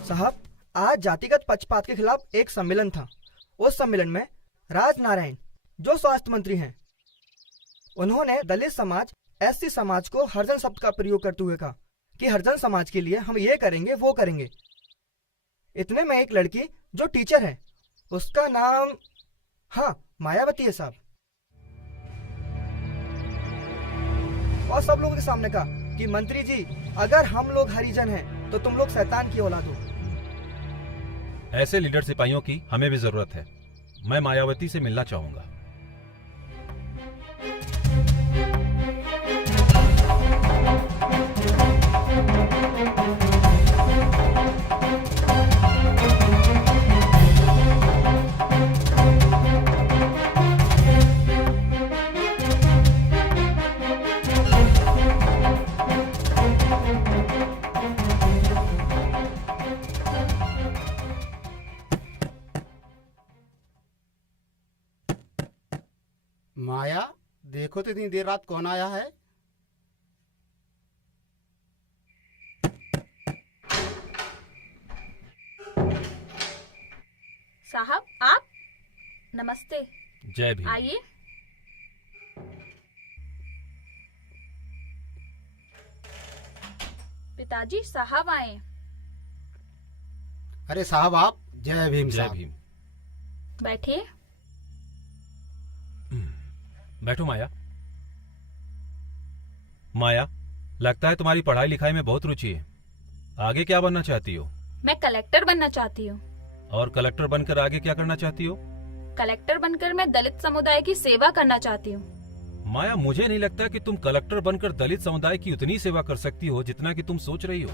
साहब, आज जातिगत पक्षपात के खिलाफ एक सम्मेलन था। उस सम्मेलन में राजनारायण जो स्वास्थ्य मंत्री हैं, उन्होंने दलित समाज, एससी समाज को हरिजन शब्द का प्रयोग करते हुए कहा कि हरिजन समाज के लिए हम ये करेंगे वो करेंगे। इतने में एक लड़की जो टीचर है, उसका नाम हाँ मायावती है साहब, और सब लोगों के सामने कहा कि मंत्री जी, अगर हम लोग हरिजन हैं तो तुम लोग शैतान की औलाद हो। ऐसे लीडर सिपाहियों की हमें भी जरूरत है। मैं मायावती से मिलना चाहूंगा। माया, देखो तो इतनी देर रात कौन आया है। साहब, आप? नमस्ते। जय भीम। आइए। पिताजी, साहब आए। अरे साहब आप, जय भीम। जय भीम। बैठिए। बैठो माया। माया, लगता है तुम्हारी पढ़ाई लिखाई में बहुत रुचि है। आगे क्या बनना चाहती हो? मैं कलेक्टर बनना चाहती हूँ। और कलेक्टर बनकर आगे क्या करना चाहती हो? कलेक्टर बनकर मैं दलित समुदाय की सेवा करना चाहती हूँ। माया, मुझे नहीं लगता कि तुम कलेक्टर बनकर दलित समुदाय की उतनी सेवा कर सकती हो जितना कि तुम सोच रही हो।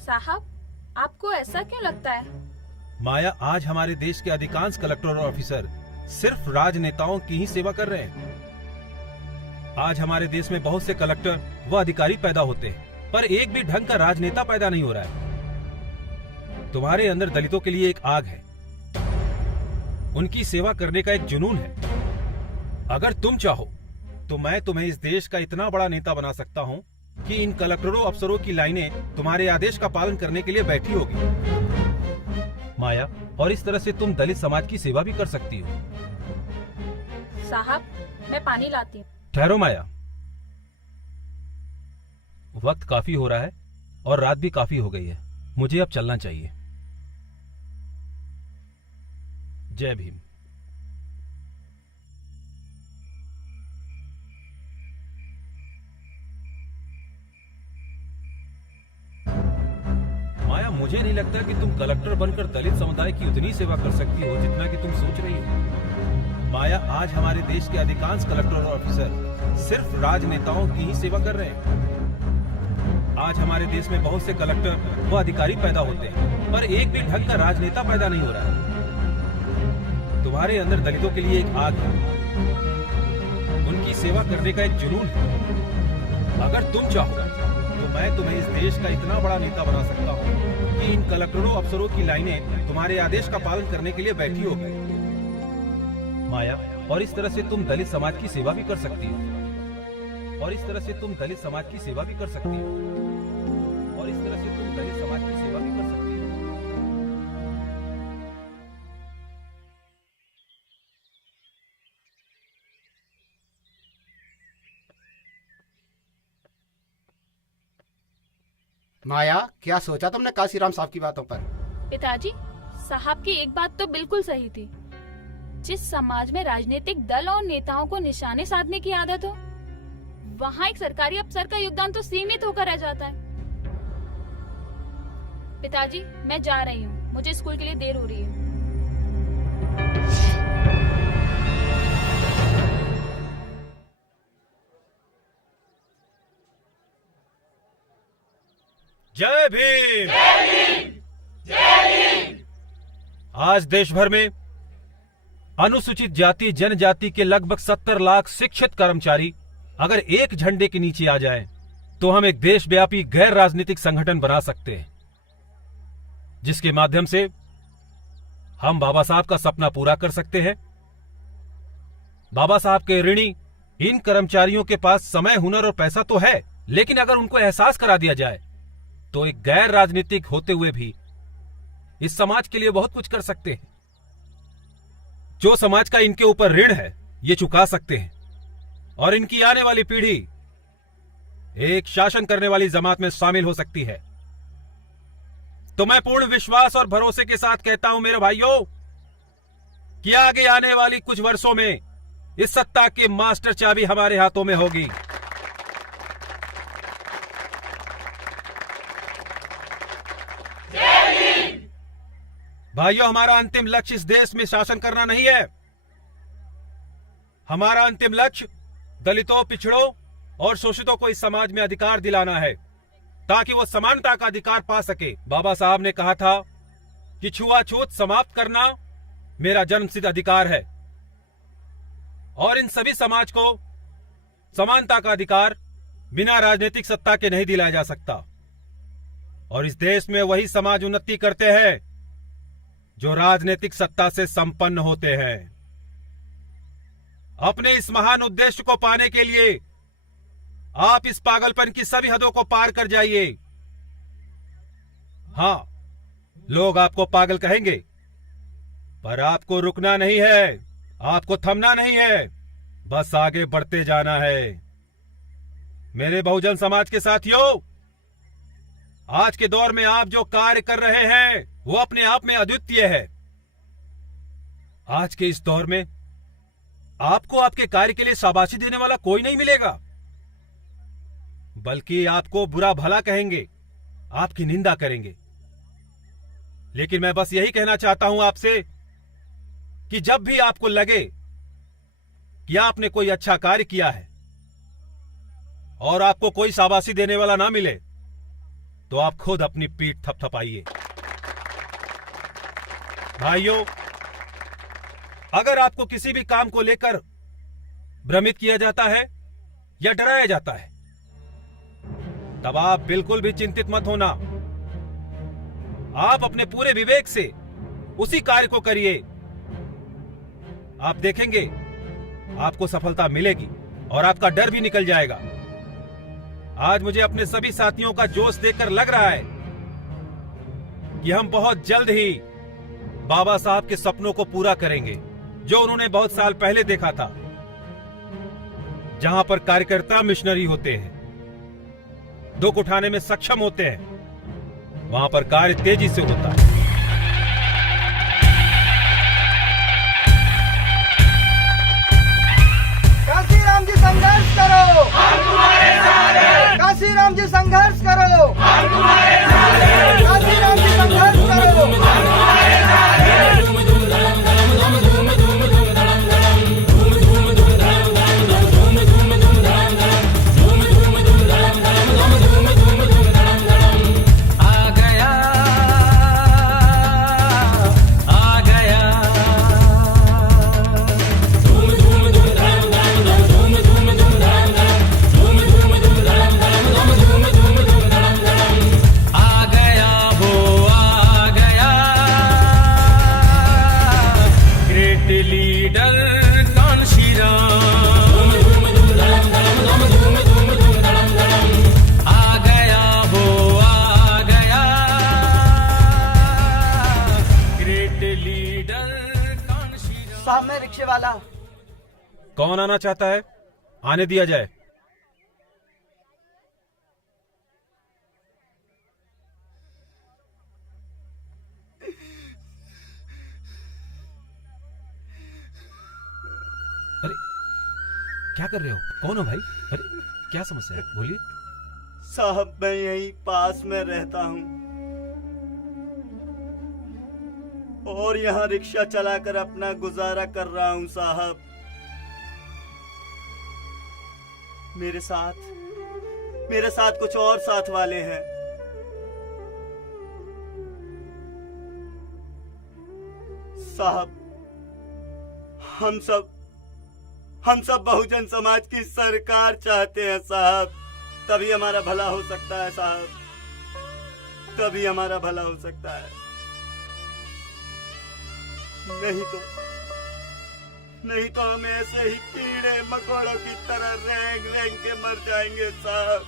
साहब, आपको ऐसा क्यों लगता है? माया, आज हमारे देश के अधिकांश कलेक्टर और ऑफिसर सिर्फ राजनेताओं की ही सेवा कर रहे हैं। आज हमारे देश में बहुत से कलेक्टर व अधिकारी पैदा होते हैं, पर एक भी ढंग का राजनेता पैदा नहीं हो रहा है। तुम्हारे अंदर दलितों के लिए एक आग है, उनकी सेवा करने का एक जुनून है। अगर तुम चाहो तो मैं तुम्हें इस देश का इतना बड़ा नेता बना सकता हूँ कि इन कलेक्टरों अफसरों की लाइनें तुम्हारे आदेश का पालन करने के लिए बैठी होगी माया, और इस तरह से तुम दलित समाज की सेवा भी कर सकती हो। साहब, मैं पानी लाती हूँ। ठहरो माया, वक्त काफी हो रहा है और रात भी काफी हो गई है। मुझे अब चलना चाहिए। जय भीम। माया, मुझे नहीं लगता कि तुम कलेक्टर बनकर दलित समुदाय की उतनी सेवा कर सकती हो जितना कि तुम सोच रही हो। माया, आज हमारे देश के अधिकांश कलेक्टर और ऑफिसर सिर्फ राजनेताओं की ही सेवा कर रहे हैं। आज हमारे देश में बहुत से कलेक्टर व अधिकारी पैदा होते हैं, पर एक भी ढंग का राजनेता पैदा नहीं हो रहा है। तुम्हारे अंदर दलितों के लिए एक आग है, उनकी सेवा करने का एक जुनून है। अगर तुम चाहो तो मैं तुम्हें इस देश का इतना बड़ा नेता बना सकता हूँ कि इन कलेक्टरों अफसरों की लाइनें तुम्हारे आदेश का पालन करने के लिए बैठी हो गई माया, और इस तरह से तुम दलित समाज की सेवा भी कर सकती हो। और इस तरह से तुम दलित समाज की सेवा भी कर सकती हो। और इस तरह से तुम दलित समाज की सेवा भी कर सकती हो। माया, क्या सोचा तुमने काशीराम साहब की बातों पर? पिताजी, साहब की एक बात तो बिल्कुल सही थी। जिस समाज में राजनीतिक दल और नेताओं को निशाने साधने की आदत हो, वहाँ एक सरकारी अफसर का योगदान तो सीमित होकर रह जाता है। पिताजी, मैं जा रही हूँ, मुझे स्कूल के लिए देर हो रही है। जय भीम। आज देश भर में अनुसूचित जाति जनजाति के लगभग 70 लाख शिक्षित कर्मचारी अगर एक झंडे के नीचे आ जाएं, तो हम एक देशव्यापी गैर राजनीतिक संगठन बना सकते हैं, जिसके माध्यम से हम बाबा साहब का सपना पूरा कर सकते हैं। बाबा साहब के ऋणी इन कर्मचारियों के पास समय, हुनर और पैसा तो है, लेकिन अगर उनको एहसास करा दिया जाए तो एक गैर राजनीतिक होते हुए भी इस समाज के लिए बहुत कुछ कर सकते हैं। जो समाज का इनके ऊपर ऋण है, ये चुका सकते हैं और इनकी आने वाली पीढ़ी एक शासन करने वाली जमात में शामिल हो सकती है। तो मैं पूर्ण विश्वास और भरोसे के साथ कहता हूं मेरे भाइयों कि आगे आने वाली कुछ वर्षों में इस सत्ता की मास्टर चाबी हमारे हाथों में होगी। भाइयों, हमारा अंतिम लक्ष्य इस देश में शासन करना नहीं है। हमारा अंतिम लक्ष्य दलितों, पिछड़ों और शोषितों को इस समाज में अधिकार दिलाना है, ताकि वो समानता का अधिकार पा सके। बाबा साहब ने कहा था कि छुआछूत समाप्त करना मेरा जन्मसिद्ध अधिकार है और इन सभी समाज को समानता का अधिकार बिना राजनीतिक सत्ता के नहीं दिलाया जा सकता। और इस देश में वही समाज उन्नति करते हैं जो राजनीतिक सत्ता से संपन्न होते हैं। अपने इस महान उद्देश्य को पाने के लिए आप इस पागलपन की सभी हदों को पार कर जाइए। हां, लोग आपको पागल कहेंगे, पर आपको रुकना नहीं है, आपको थमना नहीं है, बस आगे बढ़ते जाना है। मेरे बहुजन समाज के साथियों, आज के दौर में आप जो कार्य कर रहे हैं वो अपने आप में अद्वितीय है। आज के इस दौर में आपको आपके कार्य के लिए शाबाशी देने वाला कोई नहीं मिलेगा, बल्कि आपको बुरा भला कहेंगे, आपकी निंदा करेंगे। लेकिन मैं बस यही कहना चाहता हूं आपसे कि जब भी आपको लगे कि आपने कोई अच्छा कार्य किया है और आपको कोई शाबाशी देने वाला ना मिले, तो आप खुद अपनी पीठ थपथपाइए। भाइयों, अगर आपको किसी भी काम को लेकर भ्रमित किया जाता है या डराया जाता है, तब आप बिल्कुल भी चिंतित मत होना। आप अपने पूरे विवेक से उसी कार्य को करिए। आप देखेंगे आपको सफलता मिलेगी और आपका डर भी निकल जाएगा। आज मुझे अपने सभी साथियों का जोश देखकर लग रहा है कि हम बहुत जल्द ही बाबा साहब के सपनों को पूरा करेंगे, जो उन्होंने बहुत साल पहले देखा था। जहां पर कार्यकर्ता मिशनरी होते हैं, दुख उठाने में सक्षम होते हैं, वहां पर कार्य तेजी से होता है। काशीराम जी संघर्ष करो, हम तुम्हारे साथ हैं। काशीराम जी संघर्ष करो, हम तुम्हारे साथ हैं। काशीराम जी संघर्ष करो, हम तुम्हारे साथ हैं। साहब, मैं रिक्शे वाला। कौन आना चाहता है? आने दिया जाए। क्या कर रहे हो? कौन हो भाई? अरे क्या समस्या है, बोलिए। साहब मैं यहीं पास में रहता हूँ और यहाँ रिक्शा चलाकर अपना गुजारा कर रहा हूँ साहब। मेरे साथ कुछ और साथ वाले हैं। साहब हम सब बहुजन समाज की सरकार चाहते हैं साहब, तभी हमारा भला हो सकता है साहब, तभी हमारा भला हो सकता है। नहीं तो हम ऐसे ही कीड़े मकोड़ों की तरह रेंग रेंग के मर जाएंगे साहब,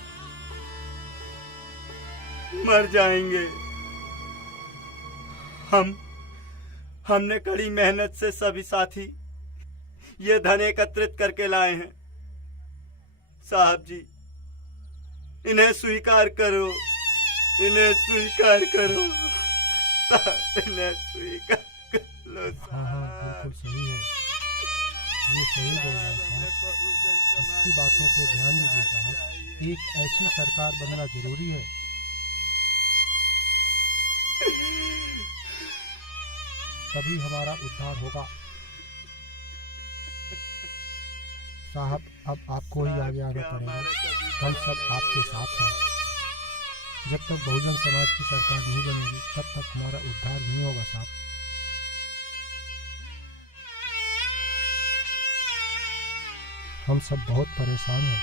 मर जाएंगे। हमने कड़ी मेहनत से सभी साथी ये धन एकत्रित करके लाए हैं साहब जी, इन्हें स्वीकार करो, इन्हें स्वीकार करो, इन्हें स्वीकार कर लो। हाँ बिल्कुल सही है, ये सही बोल रहे हैं साहब, इसकी बातों पे ध्यान दीजिए साहब। एक ऐसी सरकार बनना जरूरी है तभी हमारा उद्धार होगा साहब। अब आपको ही आगे आना पड़ेगा, हम सब आपके साथ हैं। जब तक बहुजन समाज की सरकार नहीं बनेगी तब तक हमारा उद्धार नहीं होगा साहब। हम सब बहुत परेशान हैं।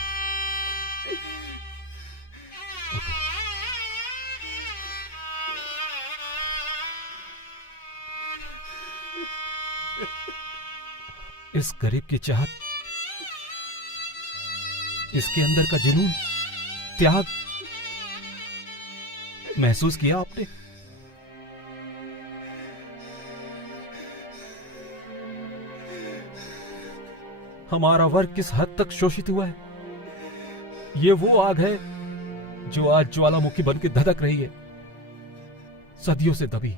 इस गरीब की चाहत, इसके अंदर का जुनून, त्याग महसूस किया आपने? हमारा वर्ग किस हद तक शोषित हुआ है। ये वो आग है जो आज ज्वालामुखी बन के धधक रही है, सदियों से दबी।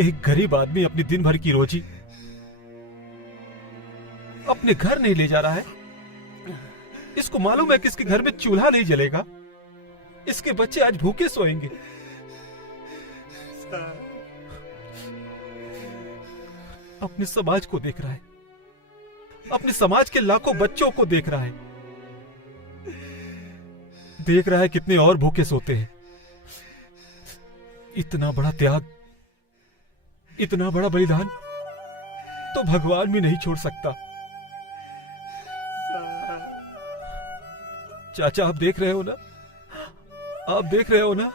एक गरीब आदमी अपनी दिन भर की रोजी अपने घर नहीं ले जा रहा है। इसको मालूम है कि इसके घर में चूल्हा नहीं जलेगा, इसके बच्चे आज भूखे सोएंगे। अपने समाज को देख रहा है, अपने समाज के लाखों बच्चों को देख रहा है, देख रहा है कितने और भूखे सोते हैं। इतना बड़ा त्याग, इतना बड़ा बलिदान तो भगवान भी नहीं छोड़ सकता। चाचा आप देख रहे हो ना, आप देख रहे हो ना,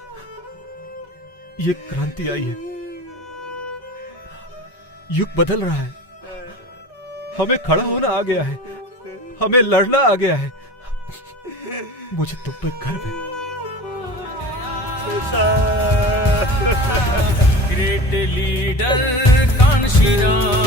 ये क्रांति आई है, युग बदल रहा है, हमें खड़ा होना आ गया है, हमें लड़ना आ गया है। मुझे तुम पे गर्व है। ग्रेट लीडर कांशीराम,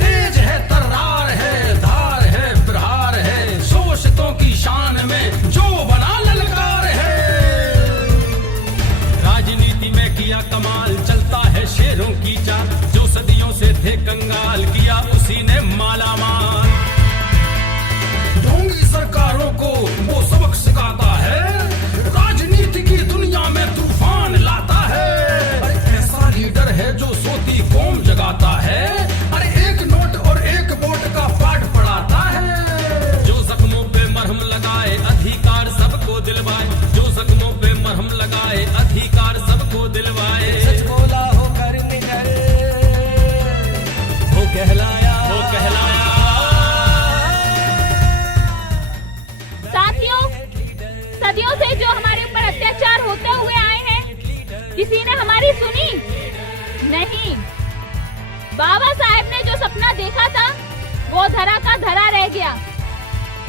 तेज है, तर्रार है, धार है, प्रहार है, शोषितों की शान में जो बना ललकार है। राजनीति में किया कमाल, चलता है शेरों की चाल, जो सदियों से थे कंगाल किया उसी ने मालामाल। ढोंगी सरकारों को वो सबक सिखाता है, राजनीति की दुनिया में तूफान लाता है। अरे ऐसा लीडर है जो सोती कौम जगाता है, अरे एक नोट और एक वोट का पाठ पढ़ाता है। जो जख्मों पे मरहम लगाए, अधिकार सबको दिलवाए, जो जख्मों पे मरहम लगाए, अधिकार सबको दिलवाए। सच बोला हो कर निडर, वो कहलाया, वो कहलाया। सदियों से जो हमारे ऊपर अत्याचार होते हुए आए हैं, किसी ने हमारी सुनी नहीं। बाबा साहेब ने जो सपना देखा था वो धरा का धरा रह गया।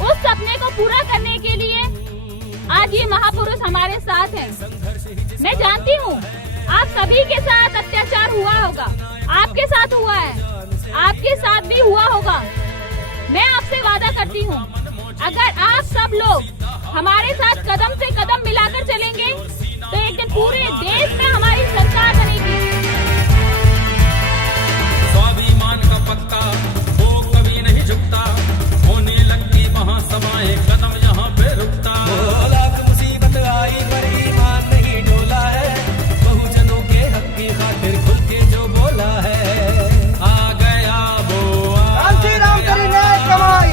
उस सपने को पूरा करने के लिए आज ये महापुरुष हमारे साथ हैं। मैं जानती हूँ आप सभी के साथ अत्याचार हुआ होगा, आपके साथ हुआ है, आपके साथ भी हुआ होगा। मैं आपसे वादा करती हूँ, अगर आप सब लोग हमारे साथ कदम से कदम मिलाकर चलेंगे तो एक दिन पूरे देश में हमारी सरकार बनेगी। स्वाभिमान का पक्का वो कभी नहीं झुकता, होने लगती वहाँ सभाएं कदम यहाँ पे रुकता। लाख मुसीबत आई पर ईमान नहीं डोला है, बहुजनों के हक की खातिर खुल के जो बोला है। आ गया वो कांसी राम तेरी न्याय कमाई,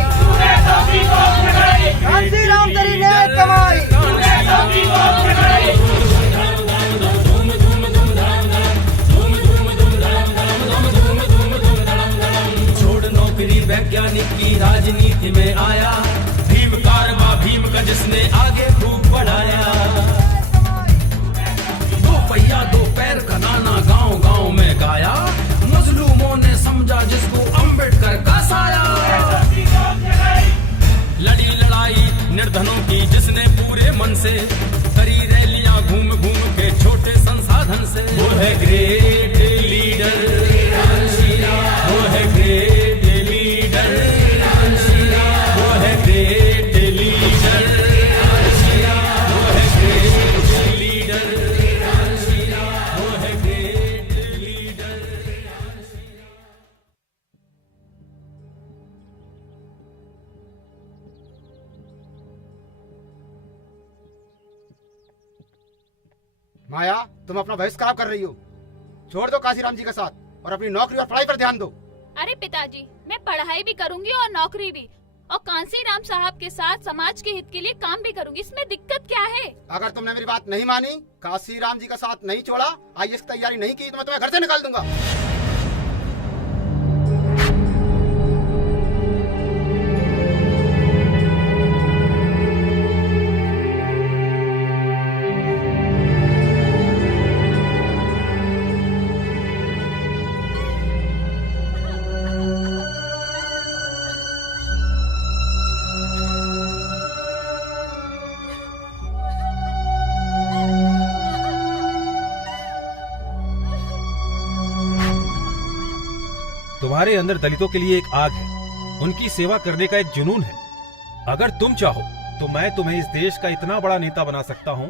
कांसी राम तेरी न्याय कमाई। छोड़ नौकरी वैज्ञानिक की राजनीति में आया, भीम कारवा भीम का जिसने आगे खूब बढ़ाया। दो पहिया दो पैर का नाना गांव गांव में गाया, मजलूमों ने समझा जिसको अम्बेडकर का साया। लड़ी लड़ाई निर्धनों की जिसने पूरे मन से, करी रैलियां घूम घूम के छोटे संसाधन से। वो है ग्रेट लीडर, वो है ग्रेट लीडर, वो है ग्रेट लीडर, वो है ग्रेट लीडर, वो है ग्रेट लीडर। माया, तुम अपना भविष्य खराब कर रही हो। छोड़ दो काशीराम जी का साथ और अपनी नौकरी और पढ़ाई पर ध्यान दो। अरे पिताजी, मैं पढ़ाई भी करूंगी और नौकरी भी, और कांसी राम साहब के साथ समाज के हित के लिए काम भी करूंगी। इसमें दिक्कत क्या है? अगर तुमने मेरी बात नहीं मानी, काशीराम जी का साथ नहीं छोड़ा, IAS की तैयारी नहीं की, तो मैं तुम्हें घर से निकाल दूंगा। तुम्हारे अंदर दलितों के लिए एक आग है, उनकी सेवा करने का एक जुनून है। अगर तुम चाहो तो मैं तुम्हें इस देश का इतना बड़ा नेता बना सकता हूँ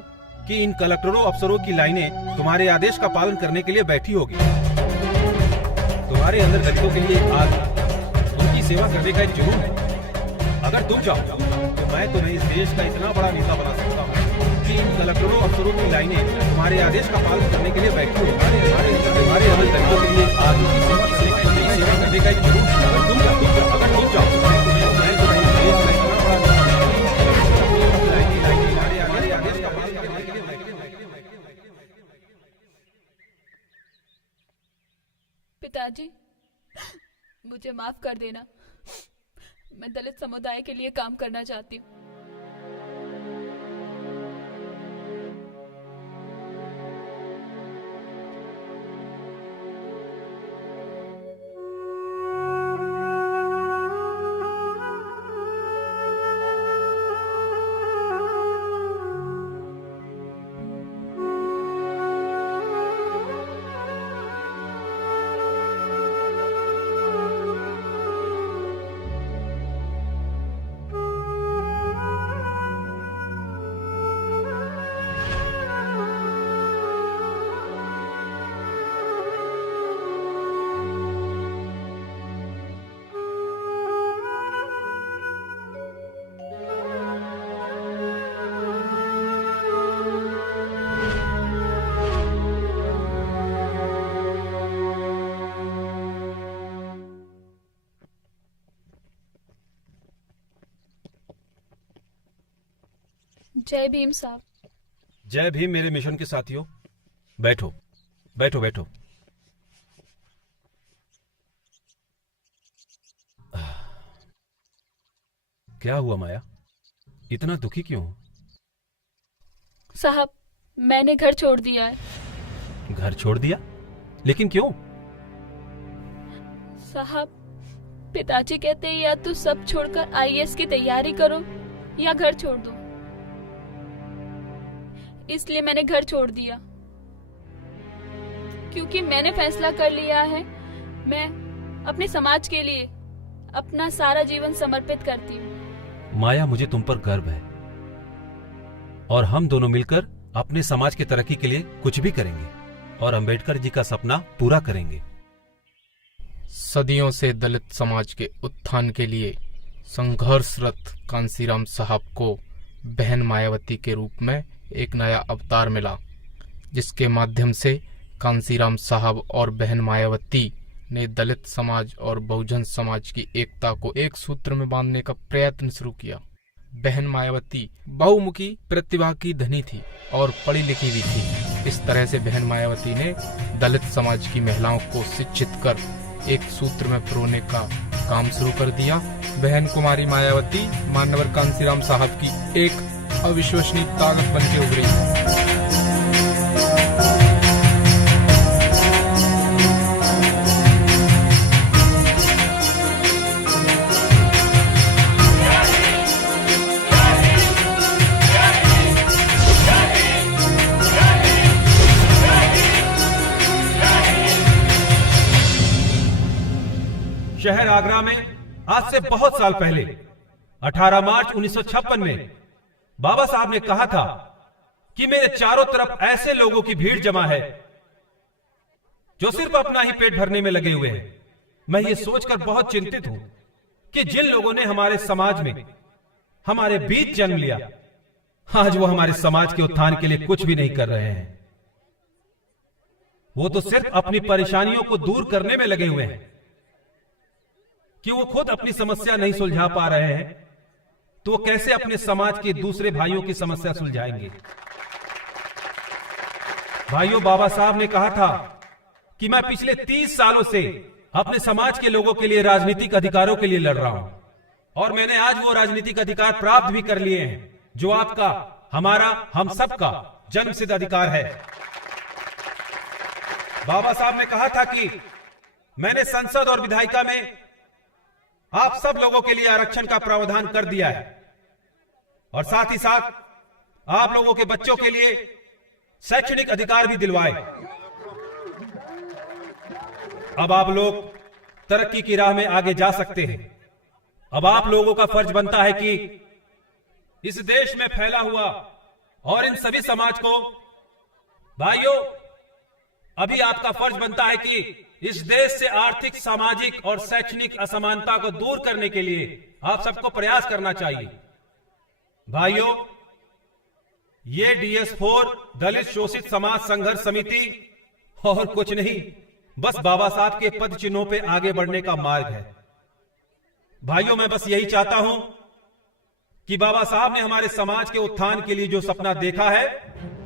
कि इन कलेक्टरों अफसरों की लाइनें तुम्हारे आदेश का पालन करने के लिए बैठी होगी। तुम्हारे अंदर दलितों के लिए एक आग है, उनकी सेवा करने का एक जुनून है। अगर तुम चाहो तो मैं तुम्हें इस देश का इतना बड़ा नेता बना सकता हूँ कि इन कलेक्टरों अफसरों की लाइनें तुम्हारे आदेश का पालन करने के लिए बैठी होगी। तुम्हारे अंदर दलितों के लिए एक आग है, सेवा करने का एक जुनून है। अगर तुम चाहो तो मैं तुम्हें इस देश का इतना बड़ा हमारे आदेश का पालन करने के लिए पिताजी, मुझे माफ कर देना। मैं दलित समुदाय के लिए काम करना चाहती हूँ। जय भीम साहब। जय भीम मेरे मिशन के साथियों। बैठो बैठो बैठो। क्या हुआ माया, इतना दुखी क्यों हो? साहब, मैंने घर छोड़ दिया है। घर छोड़ दिया? लेकिन क्यों? साहब, पिताजी कहते हैं या तो सब छोड़कर IAS की तैयारी करो या घर छोड़ दो। इसलिए मैंने घर छोड़ दिया, क्योंकि मैंने फैसला कर लिया है मैं अपने समाज के लिए अपना सारा जीवन समर्पित करती हूँ। माया, मुझे तुम पर गर्व है और हम दोनों मिलकर अपने समाज की तरक्की के लिए कुछ भी करेंगे और अंबेडकर जी का सपना पूरा करेंगे। सदियों से दलित समाज के उत्थान के लिए संघर्षरत कांसीराम साहब को बहन मायावती के रूप में एक नया अवतार मिला, जिसके माध्यम से कांसीराम साहब और बहन मायावती ने दलित समाज और बहुजन समाज की एकता को एक सूत्र में बांधने का प्रयत्न शुरू किया। बहन मायावती बहुमुखी प्रतिभा की धनी थी और पढ़ी लिखी भी थी। इस तरह से बहन मायावती ने दलित समाज की महिलाओं को शिक्षित कर एक सूत्र में पिरोने का काम शुरू कर दिया। बहन कुमारी मायावती मानवर कांसीराम साहब की एक अविश्वसनीय ताकत बन के उभरी। शहर आगरा में आज से बहुत साल पहले 18 मार्च 1956 में बाबा साहब ने कहा था कि मेरे चारों तरफ ऐसे लोगों की भीड़ जमा है जो सिर्फ अपना ही पेट भरने में लगे हुए हैं। मैं ये सोचकर बहुत चिंतित हूं कि जिन लोगों ने हमारे समाज में हमारे बीच जन्म लिया, आज वो हमारे समाज के उत्थान के लिए कुछ भी नहीं कर रहे हैं। वो तो सिर्फ अपनी परेशानियों को दूर करने में लगे हुए हैं कि वो खुद अपनी समस्या नहीं सुलझा पा रहे हैं, तो वो कैसे अपने समाज के दूसरे भाइयों की समस्या सुलझाएंगे। भाइयों, बाबा साहब ने कहा था कि मैं पिछले 30 सालों से अपने समाज के लोगों के लिए राजनीतिक अधिकारों के लिए लड़ रहा हूं और मैंने आज वो राजनीतिक अधिकार प्राप्त भी कर लिए हैं जो आपका, हमारा, हम सबका जन्मसिद्ध अधिकार है। बाबा साहब ने कहा था कि मैंने संसद और विधायिका में आप सब लोगों के लिए आरक्षण का प्रावधान कर दिया है और साथ ही साथ आप लोगों के बच्चों के लिए शैक्षणिक अधिकार भी दिलवाए। अब आप लोग तरक्की की राह में आगे जा सकते हैं। अब आप लोगों का फर्ज बनता है कि इस देश में फैला हुआ और इन सभी समाज को, भाइयों, अभी आपका फर्ज बनता है कि इस देश से आर्थिक, सामाजिक और शैक्षणिक असमानता को दूर करने के लिए आप सबको प्रयास करना चाहिए। भाइयों, ये DS4 दलित शोषित समाज संघर्ष समिति और कुछ नहीं, बस बाबा साहब के पद चिन्हों पे आगे बढ़ने का मार्ग है। भाइयों, मैं बस यही चाहता हूं कि बाबा साहब ने हमारे समाज के उत्थान के लिए जो सपना देखा है,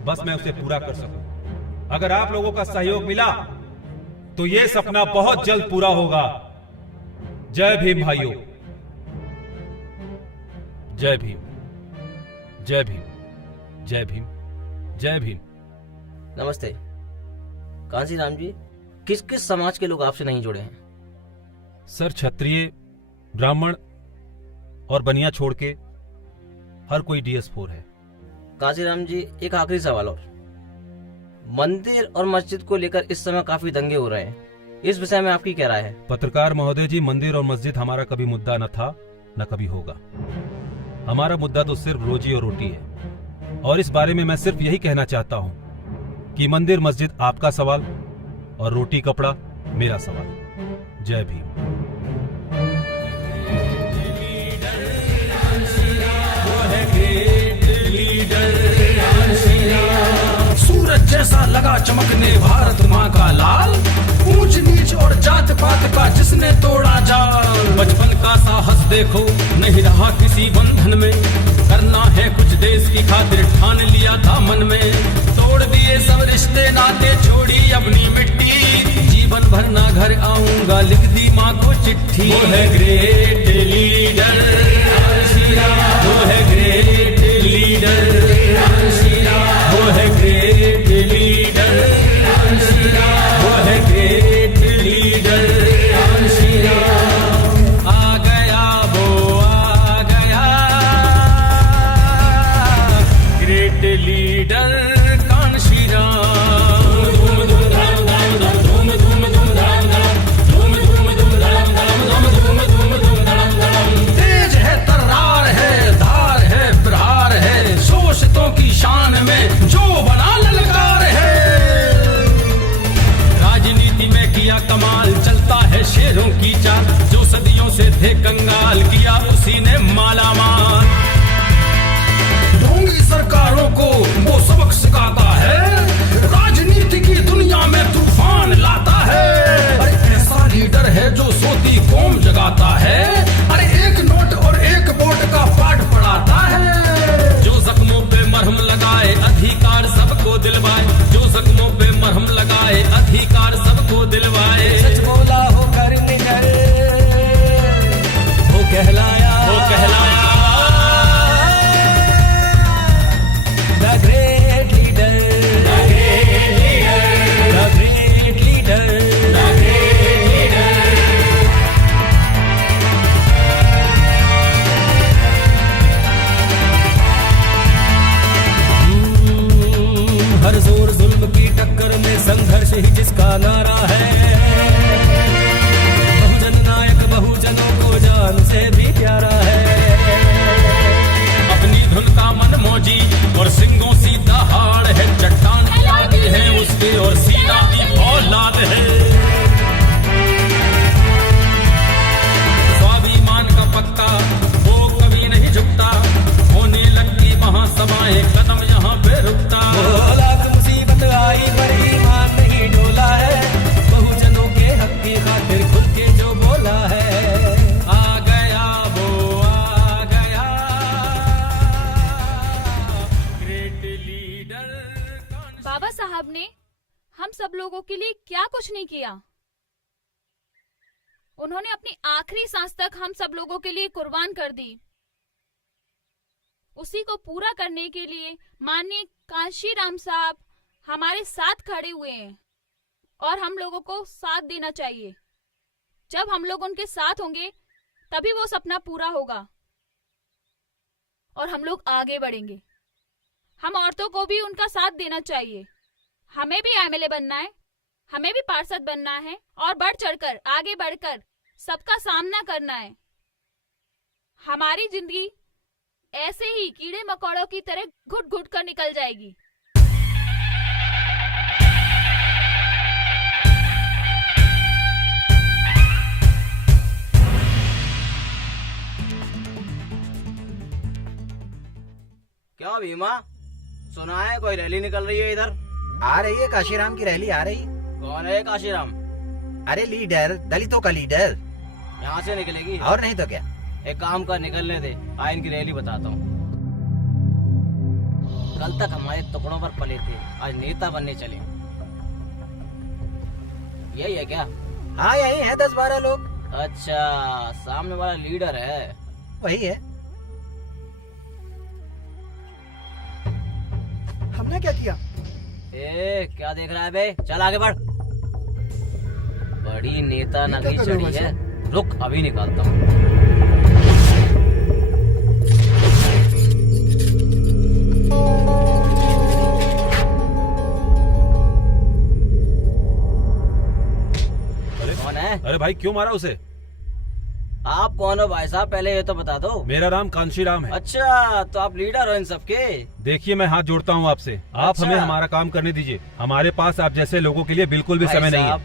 बस मैं उसे पूरा कर सकूं। अगर आप लोगों का सहयोग मिला तो यह सपना बहुत जल्द पूरा होगा। जय भीम भाइयों, जय भीम, जय भीम, जय भीम, जय भीम। नमस्ते कांसीराम जी, किस किस समाज के लोग आपसे नहीं जुड़े हैं? सर, क्षत्रिय, ब्राह्मण और बनिया छोड़ के हर कोई DS4 है। कांसीराम जी, एक आखिरी सवाल और। मंदिर और मस्जिद को लेकर इस समय काफी दंगे हो रहे हैं, इस विषय में आपकी क्या राय है? पत्रकार महोदय जी, मंदिर और मस्जिद हमारा कभी मुद्दा न था, न कभी होगा। हमारा मुद्दा तो सिर्फ रोजी और रोटी है और इस बारे में मैं सिर्फ यही कहना चाहता हूं कि मंदिर मस्जिद आपका सवाल और रोटी कपड़ा मेरा सवाल। जय भीम। सूरज जैसा लगा चमकने भारत माँ का लाल, ऊंच नीच और जात पात का जिसने तोड़ा जाल। बचपन का साहस देखो, नहीं रहा किसी बंधन में, करना है कुछ देश की खातिर ठान लिया था मन में। तोड़ दिए सब रिश्ते नाते, छोड़ी अपनी मिट्टी, जीवन भर ना घर आऊंगा लिख दी माँ को चिट्ठी। वो है ग्रेट लीडर, वो है ग्रेट लीडर, वो है ग्रेट लीडर, वो है ग्रेट लीडर। आ गया वो आ गया, ग्रेट लीडर कांशीराम। धूम धूम धाम धाम धाम, धूम धूम धूम धाम धाम, धूम धूम धूम धाम धाम धाम, धूम धूम धूम धाम धाम। तेज है राजनीति में किया कमाल, चलता है शेरों की चाल, जो सदियों से थे कंगाल किया उसी ने मालामाल। ढोंगी सरकारों को वो सबक सिखाता है, राजनीति की दुनिया में तूफान लाता है। अरे ऐसा लीडर है जो सोती कौम जगाता है, अरे एक नोट और एक वोट का पाठ पढ़ाता है। जो जख्मों पे मरहम लगाए अधिकार सबको दिलवाए, जो जख्मों पे मरहम लगाए अधिकार सबको दिलवाए। सच बोला हो कर निकल, वो कहलाया, वो कहलाया the great leader, the great leader, the great leader, the great leader। हर जोर जुल्म की टक्कर में संघर्ष ही जिसका नारा है, बहुजन नायक बहुजनों को जान से भी प्यारा है। अपनी धुन का मन मौजी और सिंगों सी दहाड़ है, चट्टान की आगे है उसके और सीना की औलाद है। स्वाभिमान का पक्का वो कभी नहीं झुकता, होने लगती वहाँ समाएं कदम यहाँ पे रुकता। लाख मुसीबत आई पर ईमान नहीं डोला है, बहुजनों के हक की खातिर खुल के जो बोला है। आ गया वो आ गया ग्रेट लीडर। बाबा साहब ने हम सब लोगों के लिए क्या कुछ नहीं किया। उन्होंने अपनी आखिरी सांस तक हम सब लोगों के लिए कुर्बान कर दी। उसी को पूरा करने के लिए माननीय कांशीराम साहब हमारे साथ खड़े हुए हैं और हम लोगों को साथ देना चाहिए। जब हम लोग उनके साथ होंगे तभी वो सपना पूरा होगा और हम लोग आगे बढ़ेंगे। हम औरतों को भी उनका साथ देना चाहिए। हमें भी एमएलए बनना है, हमें भी पार्षद बनना है और बढ़ चढ़कर आगे बढ़कर सबका सामना करना है। हमारी जिंदगी ऐसे ही कीड़े मकोड़ों की तरह घुट घुट कर निकल जाएगी। क्या भीमा, सुना है कोई रैली निकल रही है इधर? आ रही है, काशीराम की रैली आ रही। कौन है काशीराम? अरे लीडर, दलितों का लीडर। यहाँ से निकलेगी और नहीं तो क्या। एक काम कर, निकलने दे, आ इनकी रैली बताता हूँ। कल तक हमारे टुकड़ों पर पले थे, आज नेता बनने चले। यही है क्या? हाँ यही है, 10-12 लोग। अच्छा, सामने वाला लीडर है? वही है। हमने क्या किया? क्या देख रहा है बे? चल आगे बढ़। बड़ी नेता नगी चढ़ी है, रुक अभी निकालता हूँ। कौन है? अरे भाई क्यों मारा उसे? आप कौन हो भाई साहब, पहले ये तो बता दो। मेरा नाम कांशीराम है। अच्छा, तो आप लीडर हो इन सबके? देखिए मैं हाथ जोड़ता हूँ आपसे, आप हमें हमारा काम करने दीजिए। हमारे पास आप जैसे लोगों के लिए बिल्कुल भी समय नहीं है।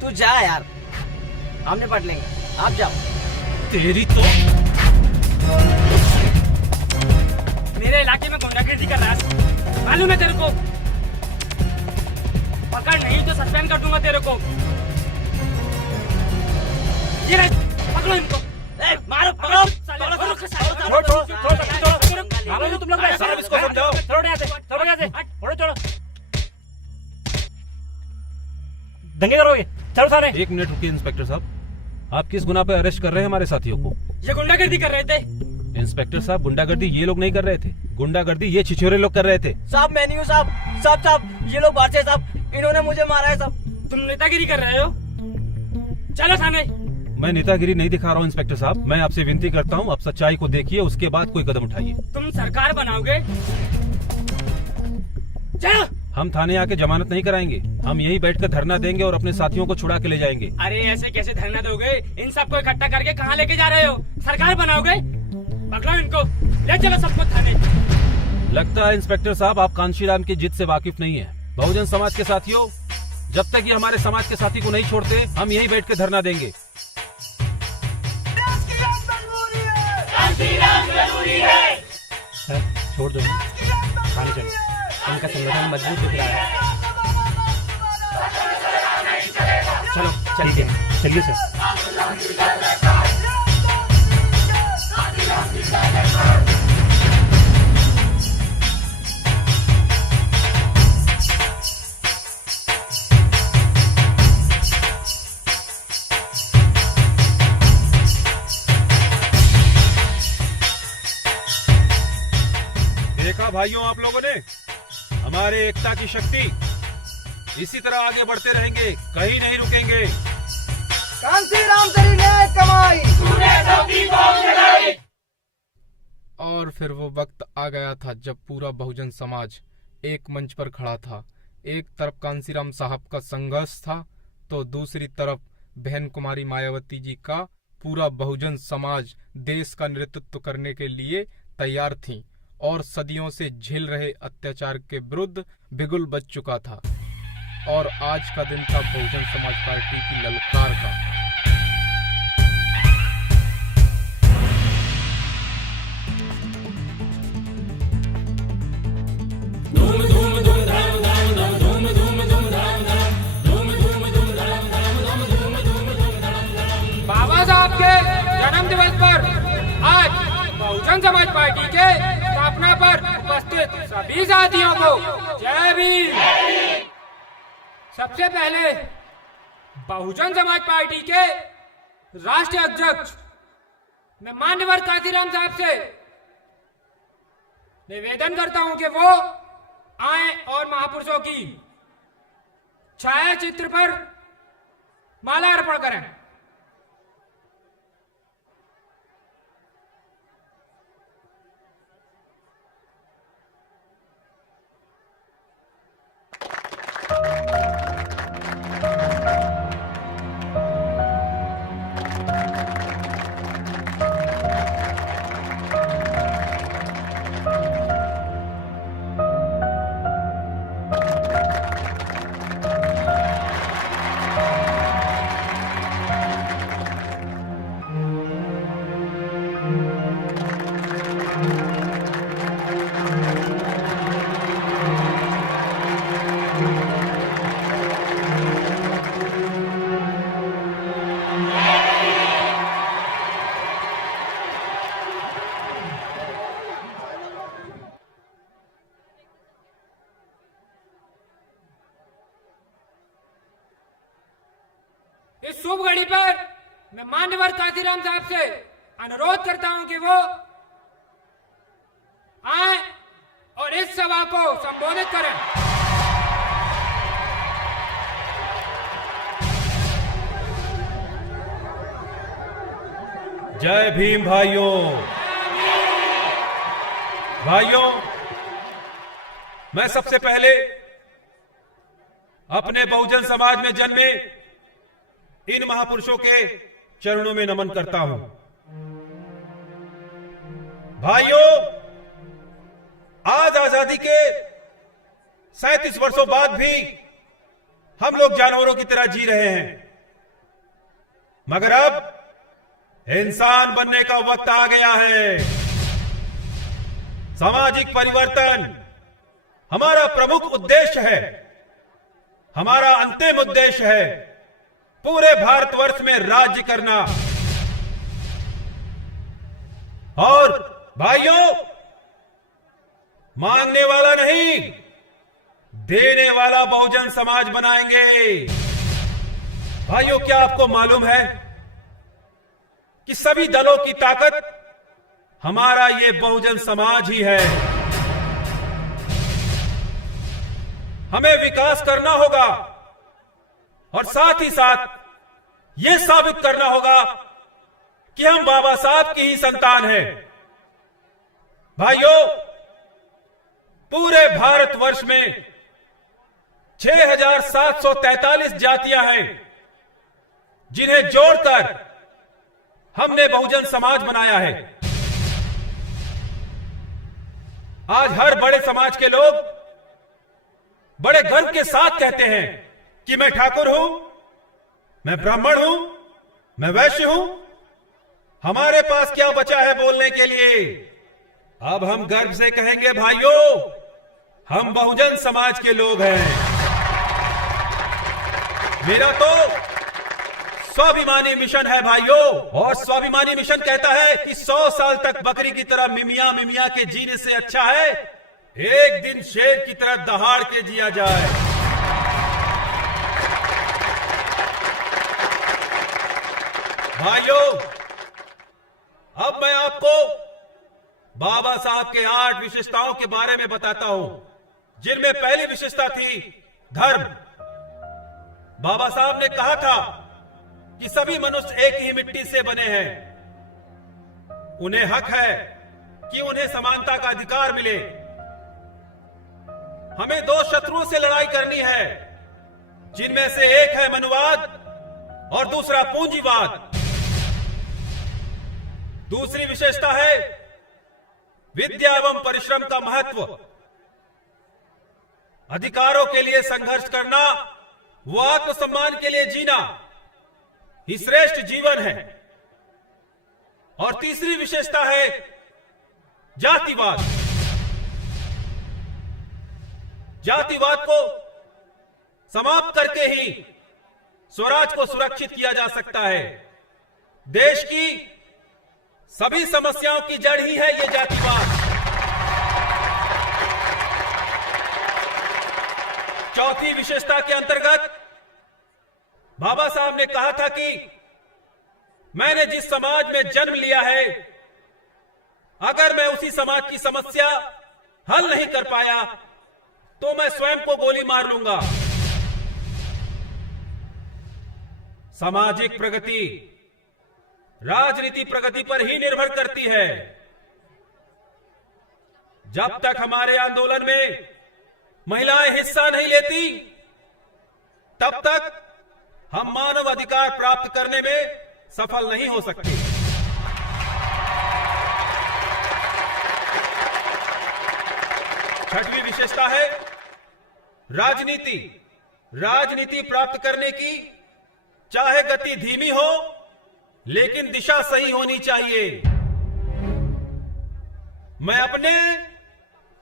तू जा यार, हम निपट लेंगे, आप जाओ। तेरी तो मेरे इलाके में गुंडागर्दी कर रहा है, मालूम है तेरे को? पकड़ नहीं तो सस्पेंड कर दूंगा तेरे को। ये ले, पकड़ो इनको। मारो, पकड़ो। तुम लोग साहब इसको समझाओ। दंगे करोगे? चलो सारे। 1 मिनट रुकिए इंस्पेक्टर साहब, आप किस गुना पे अरेस्ट कर रहे हैं हमारे साथियों को? ये गुंडागर्दी कर रहे थे। इंस्पेक्टर साहब, गुंडागर्दी ये लोग नहीं कर रहे थे, गुंडागर्दी ये छिछोरे लोग कर रहे थे। साहब मैं नहीं हूँ साहब, साहब ये लोग बाहर से साहब, इन्होंने मुझे मारा है साहब। तुम नेतागिरी कर रहे हो? चलो थाने। मैं नेतागिरी नहीं दिखा रहा हूँ इंस्पेक्टर साहब, मैं आपसे विनती करता हूँ आप सच्चाई को देखिए, उसके बाद कोई कदम उठाइए। तुम सरकार बनाओगे? चलो। हम थाने आके जमानत नहीं कराएंगे, हम यहीं बैठकर धरना देंगे और अपने साथियों को छुड़ा के ले जाएंगे। अरे ऐसे कैसे धरना दोगे? इन सबको इकट्ठा करके कहाँ लेके जा रहे हो? सरकार बनाओगे? पकड़ो इनको, ले चलो सबको थाने। लगता है इंस्पेक्टर साहब आप कांशीराम की जिद से वाकिफ नहीं है। बहुजन समाज के साथियों, जब तक ये हमारे समाज के साथी को नहीं छोड़ते हम यहीं बैठ के धरना देंगे। सर छोड़ दो, खाने चलो, उनका संगठन मजबूत दिख रहा है। चलो चलिए चलिए सर। देखा भाइयों आप लोगों ने, हमारे एकता की शक्ति। इसी तरह आगे बढ़ते रहेंगे, कहीं नहीं रुकेंगे। कांसीराम तेरी न्याय कमाई, और फिर वो वक्त आ गया था जब पूरा बहुजन समाज एक मंच पर खड़ा था। एक तरफ कांसीराम साहब का संघर्ष था तो दूसरी तरफ बहन कुमारी मायावती जी का पूरा बहुजन समाज देश का नेतृत्व करने के लिए तैयार थी और सदियों से झेल रहे अत्याचार के विरुद्ध बिगुल बज चुका था। और आज का दिन था बहुजन समाज पार्टी की ललकार का। बाबा साहब के जन्म दिवस पर आज बहुजन समाज पार्टी के स्थापना पर उपस्थित सभी साथियों को जय भीम। सबसे पहले बहुजन समाज पार्टी के राष्ट्रीय अध्यक्ष मैं मान्यवर कांसीराम साहब से निवेदन करता हूं कि वो आए और महापुरुषों की छाया चित्र पर माला अर्पण करें। इस शुभ घड़ी पर मैं मान्यवर कांसीराम साहब से अनुरोध करता हूं कि वो आए और इस सभा को संबोधित करें। जय भीम भाइयों। भाइयों, मैं सबसे पहले अपने बहुजन समाज में जन्मे इन महापुरुषों के चरणों में नमन करता हूं। भाइयों, आज आजादी के 37 वर्षों बाद भी हम लोग जानवरों की तरह जी रहे हैं, मगर अब इंसान बनने का वक्त आ गया है। सामाजिक परिवर्तन हमारा प्रमुख उद्देश्य है, हमारा अंतिम उद्देश्य है पूरे भारतवर्ष में राज्य करना। और भाइयों, मांगने वाला नहीं, देने वाला बहुजन समाज बनाएंगे। भाइयों, क्या आपको मालूम है कि सभी दलों की ताकत हमारा ये बहुजन समाज ही है। हमें विकास करना होगा और साथ ही साथ यह साबित करना होगा कि हम बाबा साहब की ही संतान हैं। भाइयों, पूरे भारतवर्ष में 6,743 जातियां हैं, जिन्हें जोड़कर हमने बहुजन समाज बनाया है। आज हर बड़े समाज के लोग बड़े गर्व के साथ कहते हैं कि मैं ठाकुर हूं, मैं ब्राह्मण हूं, मैं वैश्य हूं? हमारे पास क्या बचा है बोलने के लिए? अब हम गर्व से कहेंगे भाइयों, हम बहुजन समाज के लोग हैं। मेरा तो स्वाभिमानी मिशन है भाइयों, और स्वाभिमानी मिशन कहता है कि 100 साल तक बकरी की तरह मिमिया मिमिया के जीने से अच्छा है एक दिन शेर की तरह दहाड़ के जिया जाए। भाइयों, अब मैं आपको बाबा साहब के 8 विशेषताओं के बारे में बताता हूं, जिनमें पहली विशेषता थी धर्म। बाबा साहब ने कहा था कि सभी मनुष्य एक ही मिट्टी से बने हैं, उन्हें हक है कि उन्हें समानता का अधिकार मिले। हमें 2 शत्रुओं से लड़ाई करनी है, जिनमें से एक है मनुवाद और दूसरा पूंजीवाद। दूसरी विशेषता है विद्या एवं परिश्रम का महत्व। अधिकारों के लिए संघर्ष करना, वो आत्मसम्मान के लिए जीना ही श्रेष्ठ जीवन है। और तीसरी विशेषता है जातिवाद। जातिवाद को समाप्त करके ही स्वराज को सुरक्षित किया जा सकता है। देश की सभी समस्याओं की जड़ ही है ये जातिवाद। चौथी विशेषता के अंतर्गत बाबा साहब ने कहा था कि मैंने जिस समाज में जन्म लिया है, अगर मैं उसी समाज की समस्या हल नहीं कर पाया तो मैं स्वयं को गोली मार लूंगा। सामाजिक प्रगति राजनीति प्रगति पर ही निर्भर करती है। जब तक हमारे आंदोलन में महिलाएं हिस्सा नहीं लेती, तब तक हम मानव अधिकार प्राप्त करने में सफल नहीं हो सकते। छठवीं विशेषता है राजनीति। राजनीति प्राप्त करने की चाहे गति धीमी हो, लेकिन दिशा सही होनी चाहिए। मैं अपने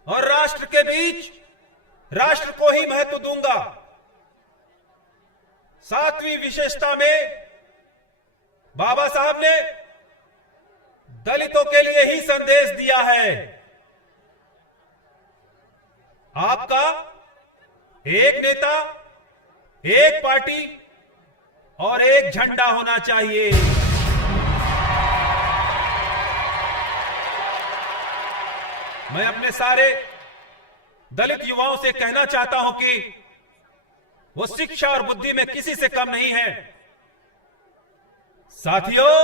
और राष्ट्र के बीच राष्ट्र को ही महत्व दूंगा। सातवीं विशेषता में बाबा साहब ने दलितों के लिए ही संदेश दिया है। आपका एक नेता, एक पार्टी और एक झंडा होना चाहिए। मैं अपने सारे दलित युवाओं से कहना चाहता हूं कि वो शिक्षा और बुद्धि में किसी से कम नहीं है। साथियों,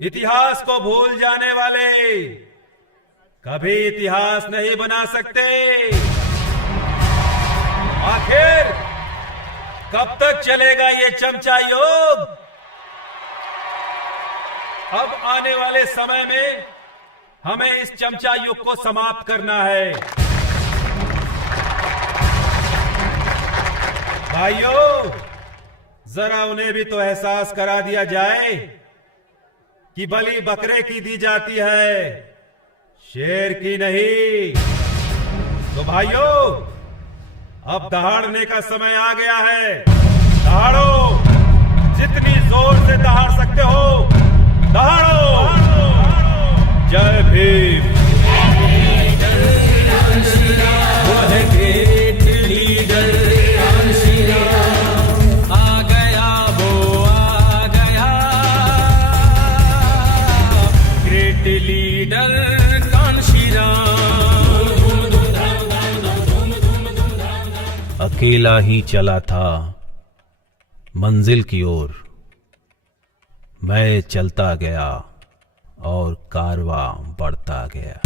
इतिहास को भूल जाने वाले कभी इतिहास नहीं बना सकते। आखिर कब तक चलेगा ये चमचा योग? अब आने वाले समय में हमें इस चमचा युग को समाप्त करना है। भाइयों, जरा उन्हें भी तो एहसास करा दिया जाए कि बलि बकरे की दी जाती है, शेर की नहीं। तो भाइयों, अब दहाड़ने का समय आ गया है। दहाड़ो, जितनी जोर से दहाड़ सकते हो दहाड़ो। जय भीम। अकेला ही चला था मंजिल की ओर, मैं चलता गया और कारवां बढ़ता गया।